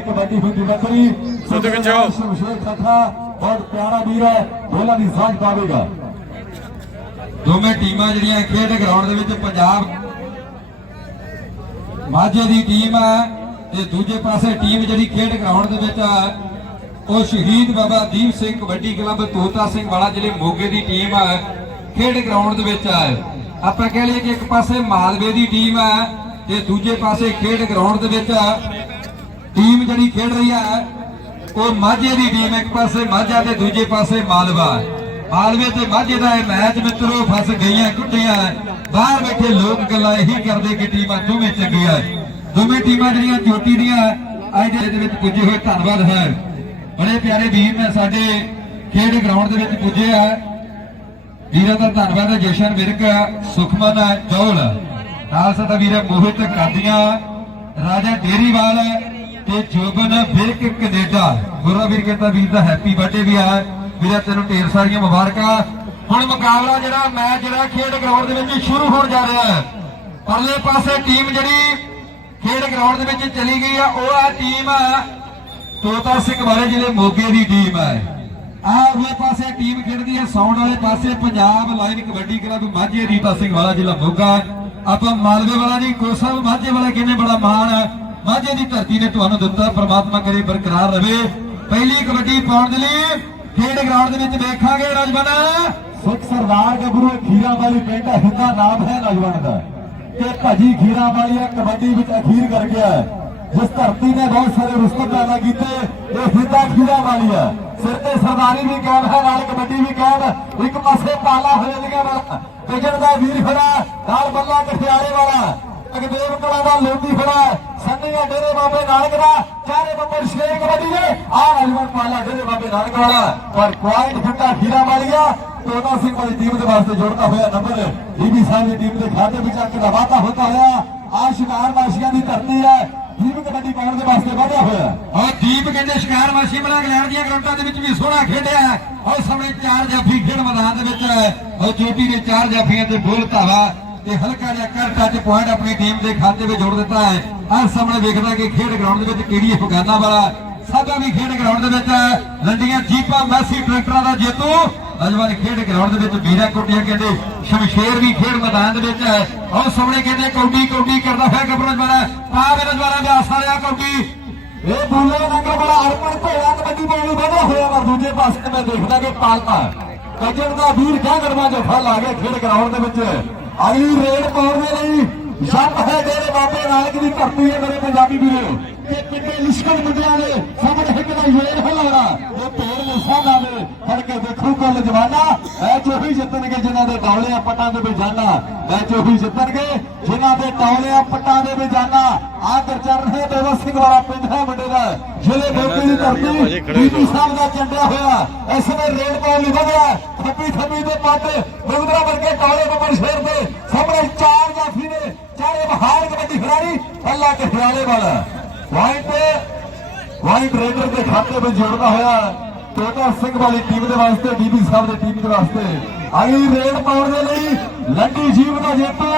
ਕਬੱਡੀ ਹੁੰਦੀ ਬੱਕਰੀ ਸੋਤੇ ਵਿੱਚੋਂ। ਸ਼ਮਸ਼ੇਰ ਖੱਖਾ ਬਹੁਤ ਪਿਆਰਾ ਵੀਰ ਹੈ ਦੋਲਾਂ ਦੀ ਸਾਂਝ ਪਾਵੇਗਾ। ਦੋਵੇਂ ਟੀਮਾਂ ਜਿਹੜੀਆਂ ਖੇਡ ਗਰਾਊਂਡ ਦੇ ਵਿੱਚ ਪੰਜਾਬ ਮਾਝੇ ਦੀ ਟੀਮ ਹੈ ਤੇ ਦੂਜੇ ਪਾਸੇ ਟੀਮ ਜਿਹੜੀ ਖੇਡ ਗਰਾਊਂਡ ਦੇ ਵਿੱਚ ਹੈ ਉਹ ਸ਼ਹੀਦ ਬਾਬਾ ਦੀਪ ਸਿੰਘ ਕਬੱਡੀ ਕਲੱਬ ਤੋਤਾ ਸਿੰਘ ਵਾਲਾ ਜਿਹੜੇ ਮੋਗੇ ਦੀ ਟੀਮ ਹੈ ਖੇਡ ਗਰਾਊਂਡ ਦੇ ਵਿੱਚ ਹੈ। ਆਪਾਂ ਕਹਿ ਲਈਏ ਕਿ ਇੱਕ ਪਾਸੇ ਮਾਲਵੇ ਦੀ ਟੀਮ ਹੈ ਤੇ ਦੂਜੇ ਪਾਸੇ ਖੇਡ ਗਰਾਊਂਡ ਦੇ ਵਿੱਚ ਟੀਮ ਜਿਹੜੀ ਖੇਡ ਰਹੀ ਹੈ, ਉਹ ਮਾਝੇ ਦੀ ਟੀਮ ਇੱਕ ਪਾਸੇ, ਮਾਝਾ ਤੇ ਦੂਜੇ ਪਾਸੇ ਮਾਲਵਾ। ਮਾਲਵੇ ਤੇ ਮਾਝੇ ਦਾ ਇਹ ਮੈਚ ਮਿੱਤਰੋ, ਫਸ ਗਈਆਂ, ਕੁੱਟੀਆਂ। ਬਾਹਰ ਬੈਠੇ ਲੋਕ ਗੱਲਾਂ ਇਹੀ ਕਰਦੇ ਕਿ ਟੀਮਾਂ ਦੋਵੇਂ ਚੰਗੀਆਂ ਦੋਵੇਂ ਟੀਮਾਂ ਜਿਹੜੀਆਂ ਚੋਟੀ ਦੀਆਂ, ਅੱਜ ਦੇ ਵਿੱਚ ਪੁੱਜੇ ਹੋਏ ਧੰਨਵਾਦ ਹੈ। ਬੜੇ ਪਿਆਰੇ ਵੀਰ ਨੇ ਸਾਡੇ ਖੇਡ ਗਰਾਊਂਡ ਦੇ ਵਿੱਚ ਪੁੱਜੇ ਆ। ਵੀਰਾਂ ਦਾ ਧੰਨਵਾਦ ਹੈ, ਜਸ਼ਨ ਵਿਰਕ, ਸੁਖਮਨ, ਜੌਲ। ਨਾਲ ਸਾਡਾ ਵੀਰ ਮੋਹਿਤ ਕਾਦੀਆਂ ਰਾਜਾ ਡੇਰੀਵਾਲ ਤੇ ਜੋਬਨ ਵਿਰਕ ਕੈਨੇਡਾ। ਗੁਰਵਾ ਵੀਰ ਕਹਿੰਦਾ ਵੀਰ ਦਾ ਹੈਪੀ ਬਰਥਡੇ ਵੀ ਆ। ਵੀਰਾ ਤੈਨੂੰ ਢੇਰ ਸਾਰੀਆਂ ਮੁਬਾਰਕਾਂ। ਹੁਣ ਮੁਕਾਬਲਾ ਜਿਹੜਾ ਮੈਚ ਜਿਹੜਾ ਖੇਡ ਗਰਾਊਂਡ ਦੇ ਵਿੱਚ ਸ਼ੁਰੂ ਹੋਣ ਜਾ ਰਿਹਾ ਹੈ। ਪਰਲੇ ਪਾਸੇ ਟੀਮ ਜਿਹੜੀ ਖੇਡ ਗਰਾਊਂਡ ਦੇ ਵਿੱਚ ਚਲੀ ਗਈ ਆ, ਉਹ ਆ ਟੀਮ ਤੋਤਾ ਸਿੰਘ ਵਾਲੇ ਜਿਹੜੇ ਮੋਗੇ ਦੀ ਟੀਮ ਹੈ। ਆਹ ਉਹਦੇ ਪਾਸੇ ਟੀਮ ਖੇਡਦੀ ਹੈ ਸਾਊਂਡ ਵਾਲੇ ਪਾਸੇ ਪੰਜਾਬ ਲਾਈਨ ਕਬੱਡੀ ਕਲੱਬ ਮਾਝੇ ਰੀਤਾ ਸਿੰਘ ਵਾਲਾ ਜ਼ਿਲ੍ਹਾ ਮੋਗਾ। ਆਪਾਂ ਮਾਲਵੇ ਵਾਲਾ ਜੀ ਕੋਸਲ ਮਾਝੇ ਵਾਲਾ ਕਿੰਨੇ ਬੜਾ ਮਾਣ ਹੈ। ਮਾਝੇ ਦੀ ਧਰਤੀ ਨੇ ਤੁਹਾਨੂੰ ਦਿੱਤਾ, ਪ੍ਰਮਾਤਮਾ ਕਰੇ ਬਰਕਰਾਰ ਰਵੇ। ਪਹਿਲੀ ਕਬੱਡੀ ਪਾਉਣ ਦੇ ਲਈ ਖੇਡ ਗਰਾਊਂਡ ਦੇ ਵਿੱਚ ਵੇਖਾਂਗੇ ਰਜਮਨ ਸਿੱਖ ਸਰਦਾਰ ਗੱਭਰੂ ਖੀਰਾ ਵਾਲੀ ਪਿੰਡ ਹਿੰਦਾ ਨਾਮ ਹੈ ਨੌਜਵਾਨ ਦਾ। ਕਿ ਭਾਜੀ ਖੀਰਾ ਵਾਲੀ ਕਬੱਡੀ ਵਿੱਚ ਅਖੀਰ ਕਰ ਗਿਆ ਹੈ। ਜਿਸ ਧਰਤੀ ਨੇ ਬਹੁਤ ਸਾਰੇ ਰੁਸਤਮ ਪੈਦਾ ਕੀਤੇ, ਇਹ ਹਿੰਦਾ ਖੀਰਾ ਵਾਲੀ ਹੈ। ਸਿਰ ਤੇ ਸਰਦਾਰੀ ਵੀ ਕਾਇਮ ਹੈ, ਨਾਲ ਕਬੱਡੀ ਵੀ ਕਾਇਮ ਇੱਕ ਪਾਸੇ ਪਾਲਾ ਹੋਇਆ ਲਿਆ ਵਿਜਣ ਦਾ ਵੀਰ ਖੜਾ, ਨਾਲ ਬੱਲਾ ਕਠਿਆਰੇ ਵਾਲਾ। ਅਗਦੇਵ ਕਲਾ ਦਾ ਲੋਧੀ ਖੜਾ, ਸੰਨੀਆ ਡੇਰੇ ਬਾਬੇ ਨਾਨਕ ਦਾ, ਚਾਰੇ ਬੰਬਰ ਸ਼ੇਰ ਕਬੱਡੀ ਦੇ ਆ ਨੌਜਵਾਨ ਪਾਲਾ ਡੇਰੇ ਬਾਬੇ ਨਾਨਕ ਵਾਲਾ। ਪਰ ਪੁਆਇੰਟ ਫਿੱਟਾ ਖੀਰਾ ਵਾਲੀਆ ਤੋਤਾ ਸਿੰਘ ਵਾਲੀ ਟੀਮ ਦੇ ਵਾਸਤੇ ਜੋੜਦਾ ਹੋਇਆ ਨੰਬਰ। ਬੀਬੀ ਸਾਹਿਬ ਦੀ ਟੀਮ ਦੇ ਖਾਤੇ ਵਿੱਚ ਅੰਕ ਦਾ ਵਾਧਾ ਹੁੰਦਾ ਹੋਇਆ। ਆ ਸ਼ਿਕਾਰ ਵਾਸੀਆਂ ਦੀ ਧਰਤੀ ਹੈ। ਟੀਮ ਕਬੱਡੀ ਪਾਉਣ ਦੇ ਵਾਸਤੇ ਵਧਿਆ ਹੋਇਆ। ਔਰ ਦੀਪ ਕਹਿੰਦੇ ਸ਼ਿਕਾਰ ਵਾਸੀ ਬਣਾ ਇੰਗਲੈਂਡ ਦੀਆਂ ਗਰਾਊਂਡਾਂ ਦੇ ਵਿੱਚ ਵੀ ਸੋਹਣਾ ਖੇਡਿਆ। ਔਰ ਸਾਹਮਣੇ ਚਾਰ ਜਾਫੀ ਖੇਡ ਮੈਦਾਨ ਦੇ ਵਿੱਚ ਹੈ ਔਰ ਚੋਟੀ ਨੇ ਚਾਰ ਜਾਫੀਆਂ ਤੇ ਬੋਲ ਧਾਵਾ ਤੇ ਹਲਕਾ ਜਿਹਾ ਕਰ ਟੱਚ ਪੁਆਇੰਟ ਆਪਣੀ ਟੀਮ ਦੇ ਖਾਤੇ ਵਿੱਚ ਜੋੜ ਦਿੱਤਾ ਹੈ। ਆਹ ਸਾਹਮਣੇ ਵੇਖਦਾ ਕਿ ਖੇਡ ਗਰਾਊਂਡ ਦੇ ਵਿੱਚ ਕਿਹੜੀ ਅਫਗਾਨਾ ਵਾਲਾ। ਸਾਡਾ ਵੀ ਖੇਡ ਗਰਾਊਂਡ ਦੇ ਵਿੱਚ ਹੈ ਲੰਡੀਆਂ ਜੀਪਾਂ, ਮੈਸੀ ਟਰੈਕਟਰਾਂ ਦਾ ਜੇਤੂ ਨੌਜਵਾਨ ਖੇਡ ਗਰਾਊਂਡ ਦੇ ਵਿੱਚ ਵੀਰਾ ਕੋਟੀਆਂ ਕਹਿੰਦੇ, ਸ਼ਮਸ਼ੇਰ ਵੀ ਖੇਡ ਮੈਦਾਨ ਦੇ ਵਿੱਚ ਹੈ। ਔਰ ਸਾਹਮਣੇ ਕਹਿੰਦੇ, ਕੌਡੀ ਕੌਡੀ ਕਰਦਾ ਹੋਇਆ ਗੱਭਰੂ ਵਾਲਾ ਪਾ ਮੇਰੇ ਦੁਆਰਾ ਵਿਆਸ ਵਾਲਿਆ ਕੌਡੀ। ਇਹ ਬੂਲੇ ਨੰਗਲ ਬੜਾ ਅਰਪਣ ਭੋਲਾ ਕਬੱਡੀ ਪਾਉਣ ਨੂੰ ਵਧਿਆ ਹੋਇਆ ਪਰ ਦੂਜੇ ਪਾਸੇ ਮੈਂ ਦੇਖਦਾ ਕਿ ਪਾਲਤਾ। ਕੱਜਣ ਦਾ ਵੀਰ ਕਿਆ ਕਰਵਾ ਜੋ ਫਲ ਆ ਗਿਆ ਖੇਡ ਗਰਾਊਂਡ ਦੇ ਵਿੱਚ। ਅਗਲੀ ਰੇਡ ਪਾਉਣ ਦੇ ਲਈ ਜੱਟ ਹੈ ਜਿਹੜੇ ਬਾਬੇ ਨਾਨਕ ਦੀ ਧਰਤੀ ਹੈ ਮੇਰੇ ਪੰਜਾਬੀ ਵੀਰੋ। ਤੇ ਪਿੰਡੇ ਲਿਸ਼ਕਣ ਮੁੰਡਿਆਂ ਦੇ ਸਾਹਮਣੇ ਇੱਕ ਦਾ ਯੇਰ ਹਲਾਉਣਾ। ਇਹ ਪੇੜ ਲਿਸਾ ਲਾਵੇ ਫੜ ਕੇ ਦੇਖੋ ਕੁੱਲ ਜਵਾਨਾ। ਮੈਚ ਉਹੀ ਜਿੱਤਣਗੇ ਜਿਨ੍ਹਾਂ ਦੇ ਡੌਲਿਆਂ ਪੱਟਾਂ ਦੇ ਵਿੱਚ ਜਾਣਾ ਮੈਚ ਉਹੀ ਜਿੱਤਣਗੇ ਜਿਨ੍ਹਾਂ ਦੇ ਡੌਲਿਆਂ ਪੱਟਾਂ ਦੇ ਵਿੱਚ ਜਾਣਾ ਆਦਰ ਚੱਲ ਰਿਹਾ ਦੇਵਾ ਸਿੰਘ ਵਾਲਾ ਪਿੰਡ ਹੈ ਮੁੰਡੇ ਦਾ। ਜ਼ਿਲ੍ਹੇ ਮੋਗੇ ਦੀ ਧਰਤੀ ਬੀਬੀ ਸਾਹਿਬ ਦਾ ਚੰਡਿਆ ਹੋਇਆ। ਇਸ ਵੇਲੇ ਰੇਡ ਪਾਉਣ ਲਈ ਵਧਿਆ। ਥੱਪੀ ਥੱਪੀ ਦੇ ਪੱਟ ਬੁਗਦਰਾ ਵਰਗੇ ਕਾਲੇ ਬੱਬਰ ਸ਼ੇਰ ਦੇ ਸਾਹਮਣੇ ਚਾਰ ਜਾਫੀ ਨੇ ਚਾਰੇ ਬਹਾਰ ਕਬੱਡੀ ਖਿਡਾਰੀ ਅੱਲਾ ਕੇ ਖਿਆਲੇ ਵਾਲਾ। ਪੁਆਇੰਟ ਵਾਈਟ ਰੇਡਰ ਦੇ ਖਾਤੇ ਵਿੱਚ ਜੁੜਦਾ ਹੋਇਆ ਟੋਟਾ ਸਿੰਘ ਵਾਲੀ ਟੀਮ ਦੇ ਵਾਸਤੇ ਡੀਬੀ ਸਾਹਿਬ ਦੀ ਟੀਮ ਦੇ ਵਾਸਤੇ। ਅਗਲੀ ਰੇਡ ਪਾਉਣ ਦੇ ਲਈ ਲੰਡੀ ਜੀਵ ਦਾ ਜੇਤੂ,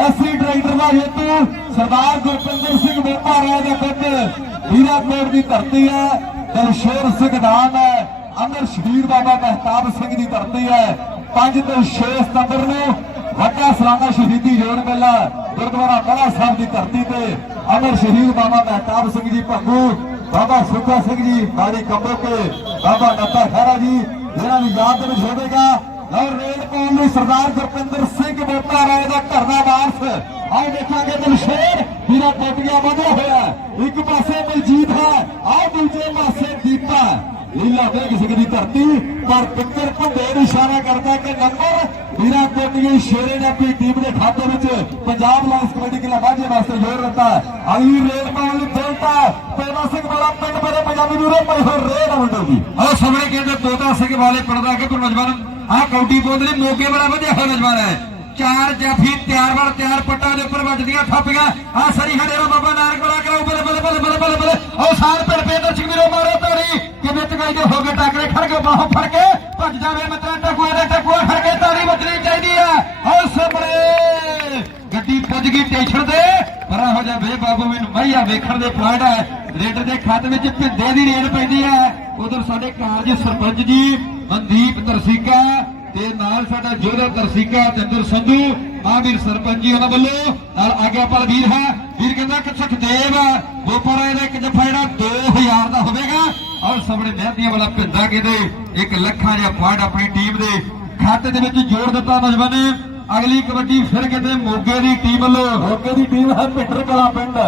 ਐਸੀ ਟਰੈਕਟਰ ਦਾ ਜੇਤੂ, ਸਰਦਾਰ ਗੁਰਪਿੰਦਰ ਸਿੰਘ ਮੋਪਾ ਰਾਜ ਦਾ ਪੁੱਤ ਹੀਰਾਕੋਟ ਦੀ ਧਰਤੀ ਹੈ, ਦਲਸ਼ੇਰ ਸਿੰਘ ਦਾਨ ਹੈ, ਅਮਰ ਸ਼ਹੀਦ ਬਾਬਾ ਮਹਿਤਾਬ ਸਿੰਘ ਦੀ ਧਰਤੀ ਹੈ। 5 ਤੋਂ 6 ਸਤੰਬਰ ਨੂੰ ਵੱਡਾ ਸਲਾਨਾ ਸ਼ਹੀਦੀ ਜੋੜ ਮੇਲਾ ਗੁਰਦੁਆਰਾ ਕਲਾ ਸਾਹਿਬ ਦੀ ਧਰਤੀ ਤੇ। ਅਮਰ ਸ਼ਹੀਦ ਬਾਬਾ ਮਹਿਤਾਬ ਸਿੰਘ ਜੀ ਭੰਗੂ, ਬਾਬਾ ਸੁੱਖਾ ਸਿੰਘ ਜੀ ਬਾੜੀ ਕੰਬੋ ਬਾਬਾ ਨੱਤਾ ਖਹਿਰਾ ਜੀ ਇਹਨਾਂ ਦੀ ਯਾਦ ਦੇ ਵਿੱਚ ਹੋਵੇਗਾ ਔਰ ਰੇਡ ਪਾਉਣ ਲਈ ਸਰਦਾਰ ਗੁਰਪਿੰਦਰ ਸਿੰਘ ਮੋਟਾ ਰਾਏ ਦਾ ਘਰ ਦਾ ਵਾਰਸ। ਆਓ ਦੇਖਾਂਗੇ ਦਿਲਸ਼ੇਰ ਵੀਰਾ ਕੋਟੀਆਂ ਵਧਿਆ ਹੋਇਆ। ਇੱਕ ਪਾਸੇ ਬਲਜੀਤ ਹੈ, ਆਓ ਦੂਜੇ ਪਾਸੇ ਦੀਪਾ। ਲੀਲਾ ਤੇ ਕਿਸੇ ਦੀ ਧਰਤੀ, ਪਰ ਪਿੱਤਰ ਭੰਡੇ ਇਸ਼ਾਰਾ ਕਰਦਾ ਕਿ ਨੰਬਰ ਵੀਰਾ ਕੋਟੀਏ ਸ਼ੇਰੇ ਨੇ ਆਪਣੀ ਟੀਮ ਦੇ ਖਾਤੇ ਵਿੱਚ ਪੰਜਾਬ ਲਾਇਨਸ ਕਬੱਡੀ ਕਲੱਬ ਮਾਝੇ ਵਾਸਤੇ ਜੋੜ ਦਿੱਤਾ। ਅਗਲੀ ਰੇਡ ਪਾਉਣ ਲਈ ਬੋਲਤਾ ਪੇਵਾ ਸਿੰਘ ਵਾਲਾ ਪਿੰਡ ਮੇਰੇ ਪੰਜਾਬੀ ਵੀਰੋ ਪਈ ਹੋਈ ਰੇਡ ਮੁੰਡੇ ਦੀ। ਆਹ ਸਾਹਮਣੇ ਕਹਿੰਦੇ ਤੋਤਾ ਸਿੰਘ ਵਾਲੇ ਪੜਦਾ ਕਿ ਨੌਜਵਾਨ, ਆਹ ਕੌਡੀ ਬੋਲਦੇ ਮੋਗੇ ਵਾਲਾ ਵਧੀਆ ਹੋਇਆ ਨੌਜਵਾਨ ਹੈ। ਚਾਰ ਜਾਫੀ, ਤਿਆਰ ਵਾਲ, ਤਿਆਰ ਪੱਟਾਂ ਦੇ ਉੱਪਰ ਵੱਜਦੀਆਂ ਥਾਪੀਆਂ। ਆਹ ਸਰੀ ਹਡੇਰਾ ਬਾਬਾ ਨਾਨਕ ਵਾਲਾ ਕਰਾਉ ਬਲੇ ਬਲੇ ਬਲੇ ਬਲੇ ਬਲੇ ਆਹ ਸਾਰ ਪਿੰਡ ਪੇ ਦਰਸ਼ਕ ਵੀਰੋ, ਮਾਰੋ ਤਾੜੀ। ਕਿਵੇਂ ਤਕਾਈ ਦੇ ਹੋ ਗਏ ਟਾਕਰੇ ਖੜ ਕੇ ਬਾਹੋਂ ਫੜ ਕੇ ਭੱਜ ਜਾਵੇ ਮਤਰਾ ਟਕੂਏ ਦੇ ਟਕੂਏ ਖੜ ਕੇ ਤਾੜੀ ਵੱਜਣੀ ਚਾਹੀਦੀ ਹੈ। ਆਹ ਸਾਹਮਣੇ। ਗੱਡੀ ਪੁੱਜ ਗਈ ਸਟੇਸ਼ਨ ਤੇ, ਪਰਾਂ ਹੋ ਜਾ ਵੇ ਬਾਬੂ ਮੈਨੂੰ ਮਈਆ ਵੇਖਣ ਦੇ ਪੁਆਇੰਟ ਹੈ। ਰੇਡਰ ਦੇ ਖਾਤੇ ਵਿੱਚ ਭਿੰਦੇ ਦੀ ਰੇਡ ਪੈਂਦੀ ਹੈ। ਉਧਰ ਸਾਡੇ ਕਾਰਜ ਸਰਪੰਚ ਜੀ, ਮਨਦੀਪ ਤਰਸੀਕਾ ਤੇ ਨਾਲ ਸਾਡਾ ਜੋਧਾ ਤਰਸੀਕਾ ਤਿੰਦਰ ਸੰਧੂ, ਮਹਾਂਵੀਰ ਸਰਪੰਚ ਜੀ ਉਹਨਾਂ ਵੱਲੋਂ ਨਾਲ ਆਗਿਆਪਾਲ ਵੀਰ ਹੈ। ਵੀਰ ਕਹਿੰਦਾ ਕਿ ਸੁਖਦੇਵ ਬੋਪਰਾ ਇਹਦਾ ਇੱਕ ਜਫਾ ਜਿਹੜਾ 2000 ਦਾ ਹੋਵੇਗਾ। ਔਰ ਸਾਹਮਣੇ ਮਹਿੰਦੀਆਂ ਵਾਲਾ ਭਿੰਦਾ ਕਹਿੰਦੇ ਇੱਕ ਲੱਖਾਂ ਜਿਹਾ ਪੁਆਇੰਟ ਆਪਣੀ ਟੀਮ ਦੇ ਖਾਤੇ ਦੇ ਵਿੱਚ ਜੋੜ ਦਿੱਤਾ ਨੌਜਵਾਨ। ਅਗਲੀ ਕਬੱਡੀ ਫਿਰ ਕਿਤੇ ਮੋਗੇ ਦੀ ਟੀਮ ਵੱਲੋਂ। ਮੋਗੇ ਦੀ ਟੀਮ ਹੈ ਪਿੰਡਰ ਕਲਾ ਪਿੰਡ।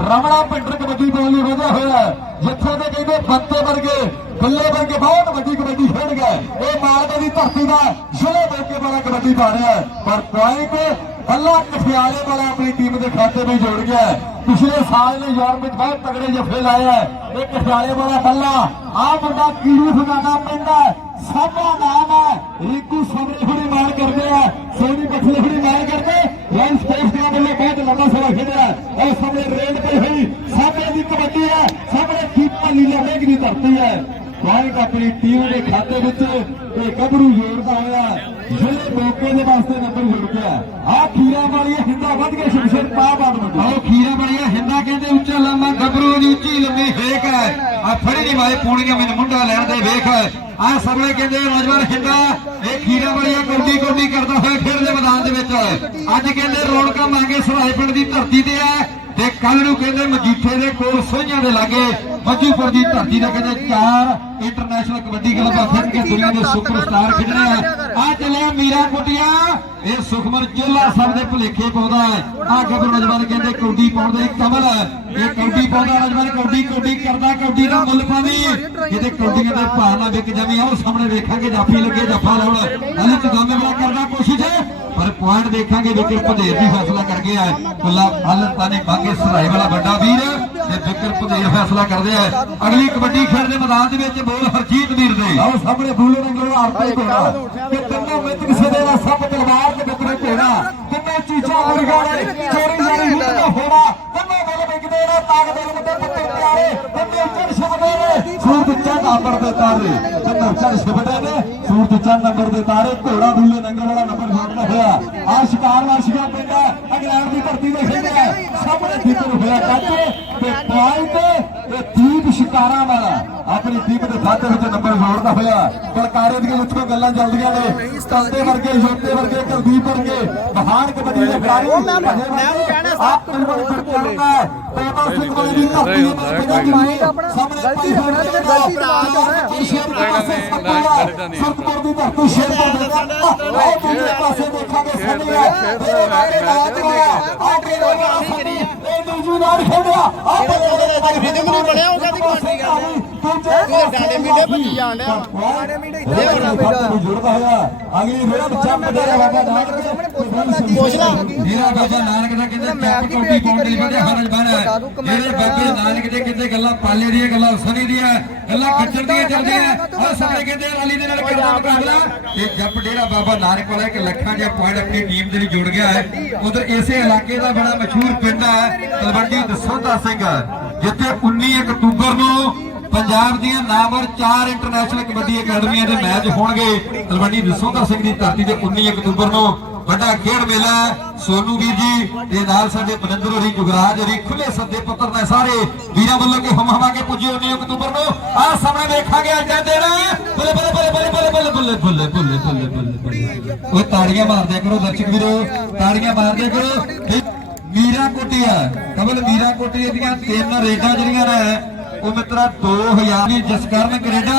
ਰਮਣਾ ਪਿੰਡਰ ਕਬੱਡੀ ਪਾਉਣ ਲਈ ਵਧਿਆ ਹੋਇਆ ਜਿੱਥੇ ਦੇ ਕਹਿੰਦੇ ਬੱਤੇ ਵਰਗੇ, ਬੱਲੇ ਵਰਗੇ ਬਹੁਤ ਵੱਡੀ ਕਬੱਡੀ ਖੇਡ ਗਏ। ਇਹ ਮਾਲਵੇ ਦੀ ਧਰਤੀ ਦਾ ਜ਼ਿਲ੍ਹੇ ਮੌਕੇ ਵਾਲਾ ਕਬੱਡੀ ਪਾ ਰਿਹਾ ਪਰ ਪੁਆਇੰਟ ਬੱਲਾ ਕਠਿਆਲੇ ਵਾਲਾ ਆਪਣੀ ਟੀਮ ਦੇ ਖਾਤੇ ਵਿੱਚ ਜੋੜ ਗਿਆ ਪਿਛਲੇ ਸਾਲ ਨੇ ਯੂਰਪ ਵਿੱਚ ਬਹੁਤ ਤਗੜੇ ਜਫੇ ਲਾਏ ਹੈ। ਇਹ ਕਠਿਆਲੇ ਵਾਲਾ ਬੱਲਾ ਆ ਮੁੰਡਾ ਕੀੜੂ ਫਗਾਨਾ ਪਿੰਡ ਸਾਡਾ ਨਾਮ ਹੈ ਰਿੰਕੂ ਸਮਰੇ ਹੁਣੀ ਮਾਰ ਕਰਦੇ ਆ। ਸੋਨੀ ਬਖਲੇ ਹੁਣੀ ਮਾਰ ਕਰਦੇ। ਰਨ ਸਪੋਰਟਸ ਦੇ ਵੱਲੋਂ ਬਹੁਤ ਲੰਬਾ ਸਮਾਂ ਖੇਡਿਆ ਔਰ ਸਾਹਮਣੇ ਰੇਡ ਪਈ ਹੋਈ, ਸਾਹਮਣੇ ਦੀ ਕਬੱਡੀ ਹੈ। ਸਾਹਮਣੇ ਦੀਪਾ ਲੀਲਾ ਮੇਘ ਦੀ ਧਰਤੀ ਹੈ। ਪੁਆਇੰਟ ਆਪਣੀ ਟੀਮ ਦੇ ਖਾਤੇ ਵਿੱਚ ਤੇ ਗੱਭਰੂ ਜੋੜਦਾ ਹੋਇਆ। ਜਿਹੜੇ ਮੌਕੇ ਦੇ ਵਾਸਤੇ ਨੰਬਰ ਜੁੜ ਗਿਆ। ਆ ਖੀਰਾ ਵਾਲੀ ਹਿੰਦਾ ਵੱਧ ਕੇ ਸ਼ਮਸ਼ੇਰ ਪਾ ਬਾਦ। ਨੂੰ ਆਓ ਖੀਰਾ ਬੜੀਆ ਹਿੰਦਾ ਕਹਿੰਦੇ ਉੱਚਾ ਲੰਮਾ, ਗੱਭਰੂ ਦੀ ਉੱਚੀ ਲੰਮੀ ਹੇਕ ਹੈ। ਆ ਫੜੀ ਨਹੀਂ ਮਾਏ ਪੂਣੀਆਂ ਮੈਨੂੰ ਮੁੰਡਾ ਲੈਣ ਦੇ ਵੇਖ। ਆ ਸਾਹਮਣੇ ਕਹਿੰਦੇ ਨੌਜਵਾਨ ਹਿੰਦਾ, ਇਹ ਖੀਰਾ ਵਾਲੀਆਂ ਗੋਡੀ ਗੋਡੀ ਕਰਦਾ ਹੋਇਆ ਖੇਡ ਦੇ ਮੈਦਾਨ ਦੇ ਵਿੱਚ। ਅੱਜ ਕਹਿੰਦੇ ਰੌਣਕਾਂ ਮੰਗੇ ਸਰਾਏ ਪਿੰਡ ਦੀ ਧਰਤੀ ਤੇ ਹੈ ਤੇ ਕੱਲ ਨੂੰ ਕਹਿੰਦੇ ਮਜੀਠੇ ਦੇ ਕੋਲ ਸੋਹੀਆਂ ਦੇ ਲਾਗੇ ਮੱਜੂਪੁਰ ਦੀ ਧਰਤੀ ਤੇ ਕਹਿੰਦੇ ਚਾਰ ਇੰਟਰਨੈਸ਼ਨਲ ਕਬੱਡੀ ਕਲੱਬ ਖੇਡ ਕੇ ਦੁਨੀਆ ਦੇ ਸੁਪਰਸਟਾਰ ਖੇਡਣੇ ਆ। ਆ ਚੱਲਿਆ ਮੀਰਾ ਕੁਟੀਆ। ਇਹ ਸੁਖਮਨ ਚੋਲਾ ਸਭ ਦੇ ਭੁਲੇਖੇ ਪਾਉਂਦਾ ਹੈ। ਆ ਗੱਭਰੂ ਨੌਜਵਾਨ ਕਹਿੰਦੇ ਕੌਡੀ ਪਾਉਂਦੇ ਹੀ ਕਮਲ ਇਹ ਕੌਡੀ ਪਾਉਂਦਾ ਨੌਜਵਾਨ ਕੌਡੀ ਕੌਡੀ ਕਰਦਾ, ਕੌਡੀ ਦਾ ਮੁੱਲ ਪਾਵੀ। ਕਿਤੇ ਕੌਡੀਆਂ ਦੇ ਭਾਅ ਨਾ ਵਿਕ ਜਾਵੇ ਆਓ ਸਾਹਮਣੇ ਵੇਖਾਂਗੇ, ਜਾਫੀ ਲੱਗੇ, ਜੱਫਾ ਲਾਉਣ। ਅਲੀ ਚਗਾਮੇ ਵਾਲਾ ਕਰਦਾ ਕੋਸ਼ਿਸ਼। ਪਰ ਪੁਆਇੰਟ ਦੇਖਾਂਗੇ ਵਿਕਰ ਭਦੇਰ ਦੀ ਫੈਸਲਾ ਕਰ ਗਿਆ ਹੈ ਕੁੱਲਾ ਫਲਤਾਨੀ ਬਾਗੇ ਸਰਾਏ ਵਾਲਾ ਵੱਡਾ ਵੀਰ ਤੇ ਵਿਕਰ ਭਦੇਰ ਫੈਸਲਾ ਕਰਦੇ ਆ। ਅਗਲੀ ਕਬੱਡੀ ਖੇਡ ਦੇ ਮੈਦਾਨ ਦੇ ਵਿੱਚ ਬੋਲ ਹਰਜੀਤ ਵੀਰ ਦੇ। ਆਓ ਸਾਹਮਣੇ ਬੂਲੇ ਰੰਗਲ ਆਰਤੀ ਘੋੜਾ ਕਿ ਤਿੰਨੋਂ ਵਿੱਚ ਕਿਸੇ ਦੇ ਦਾ ਸੱਪ ਤਲਵਾਰ ਤੇ ਗੱਭਰੂ ਘੋੜਾ ਤਿੰਨੋਂ ਚੀਜ਼ਾਂ ਮੁਰਗਾ ਨੇ ਚੋਰੀ ਜਾਰੀ ਹੋਣਾ ਤਿੰਨੋਂ ਬਲ ਵਿਕਦੇ ਨੇ ਤਾਕਤ ਦੇ ਨੰਬਰ ਦੇ ਤਾਰੇ ਤਿੰਨੋਂ ਚੜ ਛਪਦੇ ਨੇ। ਸੂਰਜ ਚੰਨ ਨੰਬਰ ਦੇ ਤਾਰੇ। ਘੋੜਾ ਬੂਲੇ ਰੰਗਲ ਵਾਲਾ ਨੰਬਰ ਛੱਡਦਾ ਹੋਇਆ। ਆ ਸ਼ਿਕਾਰ ਵਾਸ਼ੀਆਂ ਪਿੰਡ ਅਗਲੈਂਡ ਦੀ ਧਰਤੀ ਦੇ ਖੇਡਿਆ ਸਾਹਮਣੇ ਦੀਪਨ ਹੋਇਆ ਕੱਚ ਤੇ ਪੁਆਇੰਟ ਤੇ ਦੀਪ ਸ਼ਿਕਾਰਾਂ ਵਾਲਾ। ਆਪਣੀ ਟੀਮ ਦੇ ਖਾਤੇ ਵਿੱਚ ਸਨਮਾਨਦਾ ਹੋਇਆ। ਬਲਕਾਰੇ ਦੀਆਂ ਉੱਚੀਆਂ ਗੱਲਾਂ ਚੱਲਦੀਆਂ ਨੇ। ਤੰਦੇ ਵਰਗੇ ਯੋਤੇ ਵਰਗੇ ਕੁਲਦੀਪ ਵਰਗੇ ਮਹਾਨ ਕਬੱਡੀ ਦੇ ਖਿਡਾਰੀ। ਮੈਂ ਧਰਤੀ ਨਾਲ ਖੇਡਿਆ। ਆਹ ਬੱਲੇ ਦੇ ਅੱਜ ਵੀਡੀਓ ਨਹੀਂ ਬਣਿਆ, ਉਹ ਕਾਹਦੀ ਬਣਨੀ ਗੱਲ ਹੈ? ਦੂਜੇ ਡਾਂਡੇ ਮੀਡੇ ਭੱਜੀ ਜਾਣ ਡਿਆ। ਡਾਂਡੇ ਮੀਡੇ ਇੱਥੇ ਹੋਣਾ ਬੇਟਾ ਜੁੜਦਾ ਹੋਇਆ। ਅਗਲੀ ਰੇਡ ਚੰਮ ਦੇ ਬਾਬਾ ਨਾਨਕ ਪੁੱਛ ਲਾ। ਮੇਰਾ ਬਾਬਾ ਨਾਨਕ ਦਾ ਕਹਿੰਦੇ ਚੱਪ ਟੋਟੀ ਪਾਉਣ ਦੀ ਵਜ੍ਹਾ ਹਰਜ ਬਣ ਜਿਹੜੇ ਬਾਬੇ ਨਾਨਕ ਦੇ ਕਹਿੰਦੇ ਗੱਲਾਂ ਪਾਲੇ ਦੀਆਂ ਗੱਲਾਂ ਸਨੀ ਦੀਆਂ ਗੱਲਾਂ ਖੱਚਰ ਦੀਆਂ ਚੱਲਦੀਆਂ। ਆ ਸਾਰੇ ਕਹਿੰਦੇ ਰਾਲੀ ਦੇ ਨਾਲ ਕਰਦਾ ਮੁਕਾਬਲਾ। ਇਹ ਜੱਪ ਡੇਰਾ ਬਾਬਾ ਨਾਨਕ ਵਾਲਾ ਇੱਕ ਲੱਖਾਂ ਜਿਹਾ ਪੁਆਇੰਟ ਆਪਣੀ ਟੀਮ ਦੇ ਲਈ ਜੁੜ ਗਿਆ ਹੈ। ਉਧਰ ਇਸੇ ਇਲਾਕੇ ਦਾ ਬੜਾ ਮਸ਼ਹੂਰ ਪਿੰਡ ਹੈ ਤਲਵੰਡੀ ਦਸੌਂਦਾ ਸਿੰਘ ਜਿੱਥੇ 19 ਅਕਤੂਬਰ ਨੂੰ ਪੰਜਾਬ ਦੀਆਂ ਨਾਮਵਰ ਚਾਰ ਇੰਟਰਨੈਸ਼ਨਲ ਕਬੱਡੀ ਅਕੈਡਮੀਆਂ ਦੇ ਮੈਚ ਹੋਣਗੇ ਤਲਵੰਡੀ ਦਸੌਂਦਾ ਸਿੰਘ ਦੀ ਧਰਤੀ ਤੇ 19 ਅਕਤੂਬਰ ਨੂੰ ਵੱਡਾ ਖੇਡ ਮੇਲਾ ਸੋਨੂ ਵੀਰ ਜੀ ਤੇ ਨਾਲ ਸਾਡੇ ਬਨੰਦਰ ਹੋਰੀ ਜੁਗਰਾਜ ਹੋਰੀ ਖੁੱਲੇ ਸੱਦੇ ਪੁੱਤਰ ਨੇ ਸਾਰੇ ਵੀਰਾਂ ਵੱਲੋਂ ਕਿ ਹਮ ਹਮਾ ਕੇ ਪੁੱਜੇ 19 ਅਕਤੂਬਰ ਨੂੰ ਆਹ ਸਾਹਮਣੇ ਦੇਖਾਂਗੇ ਅੱਜ ਦਾ ਦਿਨ ਬੱਲੇ ਬੱਲੇ ਬੱਲੇ ਬੱਲੇ ਬੱਲੇ ਬੱਲੇ ਬੱਲੇ ਬੱਲੇ ਬੱਲੇ ਬੱਲੇ ਉਹ ਤਾੜੀਆਂ ਮਾਰਦੇ ਕਰੋ ਦਰਸ਼ਕ ਵੀਰੋ ਤਾੜੀਆਂ ਮਾਰਦੇ ਕਰੋ ਮੀਰਾ ਕੋਟੀਆ, ਕਮਲ ਮੀਰਾ ਕੋਟੀਆ ਦੀਆਂ ਤਿੰਨ ਰੇਡਾਂ ਜਿਹੜੀਆਂ ਨੇ, ਉਹ ਮਿੱਤਰਾ 2000 ਦੀ ਜਸਕਰਨ ਕੈਨੇਡਾ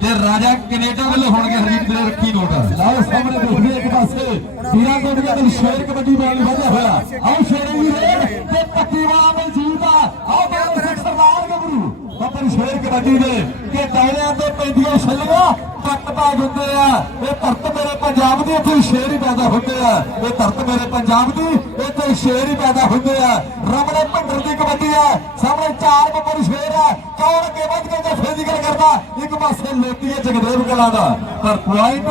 ਤੇ ਰਾਜਾ ਕੈਨੇਡਾ ਵੱਲੋਂ ਹੋਣਗੇ ਹਰੀਤ ਵੀਰੇ ਰੱਖੀ ਨੋਟ। ਲਾਓ ਸਾਹਮਣੇ ਦੇਖਦੇ ਇੱਕ ਪਾਸੇ ਵੀਰਾਂ ਕੋਟੀਆਂ ਦੇ ਸ਼ੇਰ ਕਬੱਡੀ ਬਾਲ ਵਧਿਆ ਹੋਇਆ। ਆਓ ਸ਼ੇਰੇ ਦੀ ਰੇਡ ਤੇ ਪੱਟੀ ਮਨਜੀਤ ਆ। ਆਓ ਬਾਬਾ ਸਰਦਾਰ ਗੱਭਰੂ ਬਾਬਾ ਸ਼ੇਰ ਕਬੱਡੀ ਦੇ, ਕਿ ਦਾਇਰਿਆਂ ਤੇ ਪੈਂਦੀਆਂ ਛੱਲੀਆਂ। ਪੱਟ ਪਾ ਹੁੰਦੇ ਆ। ਇਹ ਧਰਤ ਮੇਰੇ ਪੰਜਾਬ ਦੀ, ਇੱਥੇ ਸ਼ੇਰ ਹੀ ਪੈਦਾ ਹੁੰਦੇ ਆ। ਇਹ ਧਰਤ ਮੇਰੇ ਪੰਜਾਬ ਦੀ, ਇੱਥੇ ਸ਼ੇਰ ਹੀ ਪੈਦਾ ਹੁੰਦੇ ਆ। ਰਮਣੇ ਭਿੰਡਰ ਦੀ ਕਬੱਡੀ ਆ। ਸਾਹਮਣੇ ਚਾਰ ਨੰਬਰ ਸ਼ੇਰ ਆ। ਕੌਣ ਅੱਗੇ ਵੱਧ ਕੇ ਤੇ ਫਿਜ਼ੀਕਲ ਕਰਦਾ। ਇੱਕ ਪਾਸੇ ਲੋਟੀ ਹੈ ਜਗਦੇਵ ਕਲਾ ਦਾ। ਪਰ ਪੁਆਇੰਟ